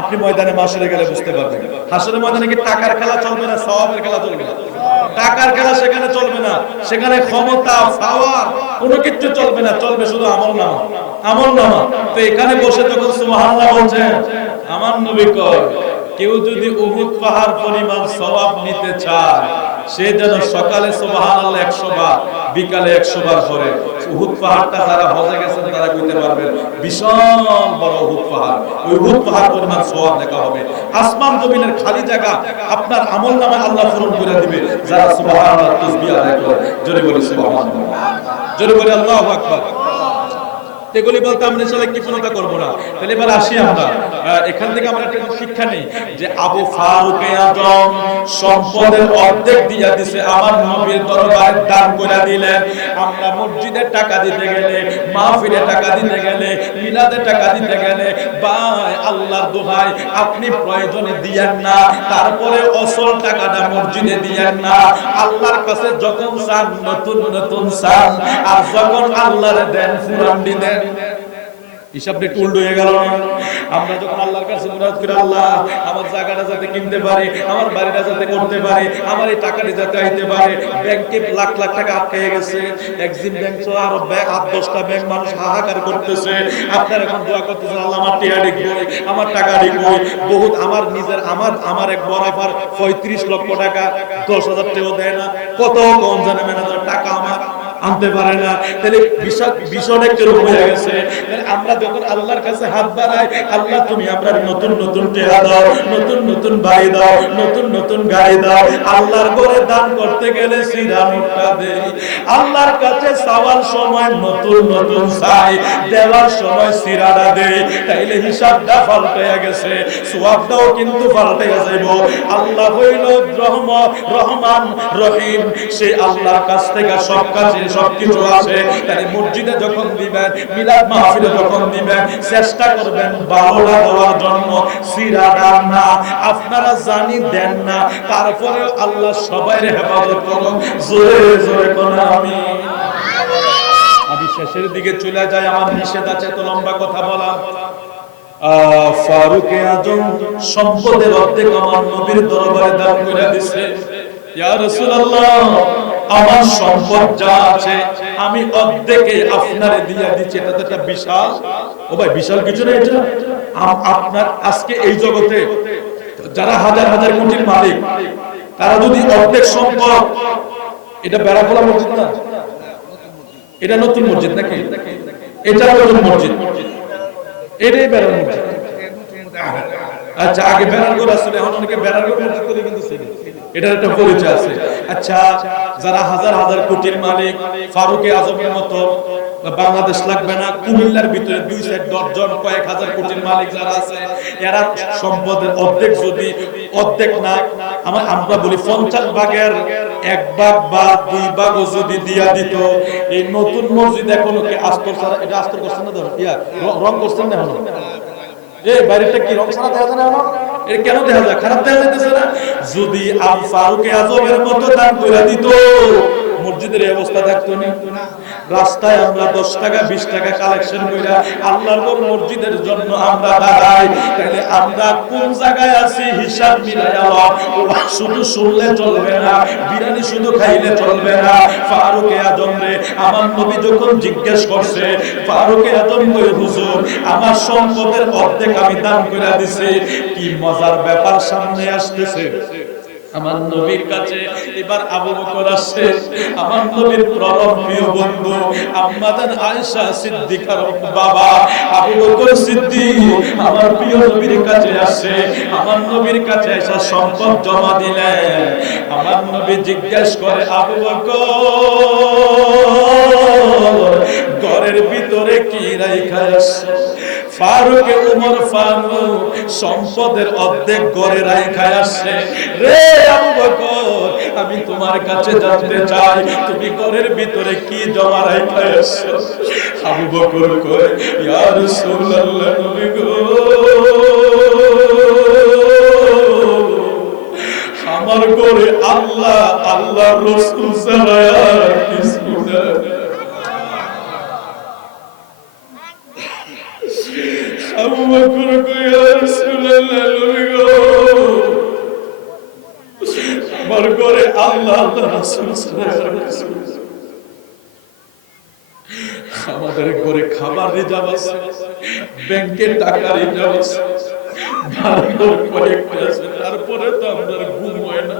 আপনি ময়দানে মাসরে গেলে বুঝতে পারবেন। হাসরের ময়দানে কি টাকার খেলা চলবে না, সওয়াবের খেলা চলবে না? টাকার খেলা সেখানে চলবে না, সেখানে ক্ষমতা পাওয়ার কোনো কিছু চলবে না, চলবে শুধু আমলনামা, আমলনামা। তো এখানে বসে যখন সুবহানাল্লাহ বলছেন, আমার নবী কয় কেউ যদি উহুদ পাহাড় পরিমাণ সওয়াব নিতে চায়, সে যেন সকালে সুবহানাল্লাহ 100 বার, বিকালে 100 বার করে। উহুদ পাহাড়টা যারা হজে গেছেন তারা কইতে পারবেন, বিশাল বড় উহুদ পাহাড়। ওই উহুদ পাহাড় পরিমাণ সওয়াব লেখা হবে। আসমান জমিনের খালি জায়গা আপনার আমলনামায় আল্লাহ পূরণ করে দিবে যারা সুবহানাল্লাহ তাসবিহ আদায় করে। জোরে বলি সুবহানাল্লাহ, জোরে বলি আল্লাহু আকবার। এগুলি বলতে আমরা আসলে কৃপণতা করবো না। তাহলে এবার আসি আমরা এখান থেকে আমরা একটা শিক্ষা নেই যে আবু ফারুক আজম সম্পদের অর্ধেক দিয়া দিছে, আমার নবীর দরবারে দান করে দিলেন। আমরা মসজিদে টাকা দিতে গেলে, মাহফিলে টাকা দিতে গেলে, মিলাদে টাকা দিতে গেলে, ভাই আল্লাহর দোহাই আপনি প্রয়োজনে দিয়েন না, তারপরে অসল টাকাটা মসজিদে দিয়েন না। আল্লাহর কাছে যখন চান নতুন নতুন চান, আর যখন আল্লাহর দেন ফুরান্ডি দেন। হিসাবটা একটু উল্টো হয়ে গেল না? আমরা যখন আল্লাহর কাছে মুরাদ করি, আল্লাহ আমার জায়গাটা যাতে কিনতে পারি, আমার বাড়িটা যাতে করতে পারি, আমার এই টাকাটি যাতে আইতে পারে। ব্যাংকে লাখ লাখ টাকা আটকে গেছে, এক্সিম ব্যাংক সহ আরো 8-10টা ব্যাংক, মানুষ হাহাকার করতেছে। আপনারা এখন দোয়া করতেছেন, আল্লাহ আমার টিয়াডি কই, আমার টাকাটি কই। বহুত আমার নিজের আমার এক বরাবর 35 লক্ষ টাকা, 10,000 টাকাও দেয় না, কত কম জানে ম্যানেজার, টাকা আমার আনতে পারে না। তাহলে বিষয়টা কিরকম হয়ে গেছে? আমরা যখন আল্লাহর কাছে হাত বাড়াই, আল্লাহ তুমি আমরা নতুন নতুন টেহা দাও, নতুন নতুন বাড়ি দাও, নতুন নতুন গাড়ি দাও। আল্লাহর ঘরে দান করতে গেলে সিরা নোটটা দেই, আল্লাহর কাছে চাওয়ার সময় নতুন নতুন চাই, দেওয়ার সময় সিরাটা দেই। তাইলে হিসাবটা পাল্টাইয়া গেছে, সওয়াবটাও কিন্তু পাল্টাইয়া যাইব। আল্লাহ হইল রহমান রহিম, সেই আল্লাহর কাছ থেকে সব কাছে সবকিছু আছে। তাই মসজিদে যখন দিবেন, মিলাদ মাহফিলে যখন দিবেন, চেষ্টা করবেন ভালোটা দেওয়ার জন্য, সিরাটা না। আপনারা জানি দেন না, তারপরে আল্লাহ সবাইরে হেফাজত করুন। জোরে জোরে কোন আমিন। আমি শেষের দিকে চলে যাই, আমার নিষেধ আছে এত লম্বা কথা বলা। ফারুক আজম সম্পদের অর্ধেক আমার নবীর দরবারে দান করে দিছে। ইয়া রাসূলুল্লাহ, আমার সম্পদ যা আছে আমি অর্ধেকে আপনারে দিয়া দিচ্ছি। এটা তো একটা বিশাল, ও ভাই বিশাল কিছু না এটা। আপনার আজকে এই জগতে যারা হাজার হাজার কোটির মালিক, তারা যদি অর্ধেক সম্পদ, এটা বেড়াখোলা মসজিদ না, এটা নতুন মসজিদ নাকি? এটা নতুন মসজিদ, এটাই বেড়ার মসজিদ। আচ্ছা, আগে বেড়ার ঘর আসলে, এখন অনেকে বেড়ার ঘর মসজিদ করে কিন্তু এটার একটা পরিচয় আছে। আচ্ছা, যারা হাজার হাজার কোটির মালিক, ফারুক আজমের মতো বাংলাদেশ লাগবে না, কুমিল্লার ভিতরে 2-4 ডজন কয়েক হাজার কোটির মালিক যারা আছে, এরা সম্পদের অর্ধেক যদি, অর্ধেক না আমরা বলি 50 ভাগের 1 ভাগ বা 2 ভাগও যদি দিয়া দিত, এই নতুন মসজিদ এখনো কি আস্তর ছাড়া, এটা আস্তর করছেন না, রং করছেন না এখনো? এই বাড়িটা কি রং ছাড়া দেখা যায় না? এর কেন দেখা যায়? খারাপ দেখা যাইতেছে না? যদি ফারুক আজমের মতো দান করে দিত, মসজিদের এই অবস্থা থাকতো না। রাস্তায় আমরা 10 টাকা 20 টাকা কালেকশন কইরা আল্লাহর ঘর মসজিদের জন্য আমরা দাঁড়াই, তাহলে আমরা কোন জায়গায় আছি হিসাব মিলাইয়া লও। শুধু শুনলে চলবে না, বিরিয়ানি শুধু খাইলে চলবে না। ফারুক আজম রে আমার নবী যখন জিজ্ঞেস করছে, ফারুক আজম কই, হুজুর আমার সম্পদের অর্ধেক আমি দান কইরা দিছি। কি মজার ব্যাপার সামনে আসতেছে। আমার নবীর কাছে এবার আবু বকর আসছে, আমার নবীর পরম প্রিয় বন্ধু আম্মাজান আয়েশা সিদ্দিকার বাবা আবু বকর সিদ্দিক আমার প্রিয় নবীর কাছে আসছে। আমার নবীর কাছে এসে সম্পদ জমা দিলেন। আমার নবী জিজ্ঞেস করে, আবু বকর ঘরের ভিতরে কি রাইখা আসছে? ফারুক উমর ফারুক সম্পদের অর্ধেক ঘরে রাইখা আসছে। রে আবু বকর, আমি তোমার কাছে জানতে চাই তুমি ঘরের ভিতরে কি জমা রাইখা আসছো? আবু বকর কয়, ইয়া রাসূলুল্লাহ, নবী গো, আমার ঘরে আল্লাহ আল্লাহ রাসূল ছাড়া আর কিছু নাই। আবু বকর কয়, ইয়া রাসূলুল্লাহ, নবী গো, আমার ঘরে আল্লাহ আল্লাহ রাসূল ছাড়া আর কিছু নাই। আমাদের ঘরে খাবার রিজার্ভ আছে, ব্যাংকে টাকা রিজার্ভ আছে, তারপরে তো আমাদের ঘুম হয় না।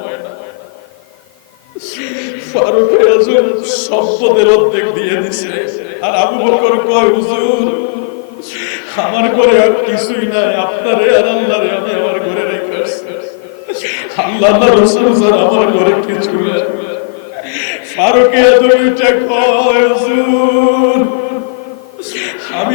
ফারুক আজম সম্পদের অর্ধেক দিয়ে দিছে, আর আবু বকর কয়, হুজুর আমার ঘরে আর কিছুই নাই, আপনারে আর আল্লাহরে আমি আমার ঘরে রেখে আসছি, আল্লাহ রাসূল ছাড়া আমার ঘরে কিছু নাই। ফারুক আজম এটা কয়, হুজুর আমি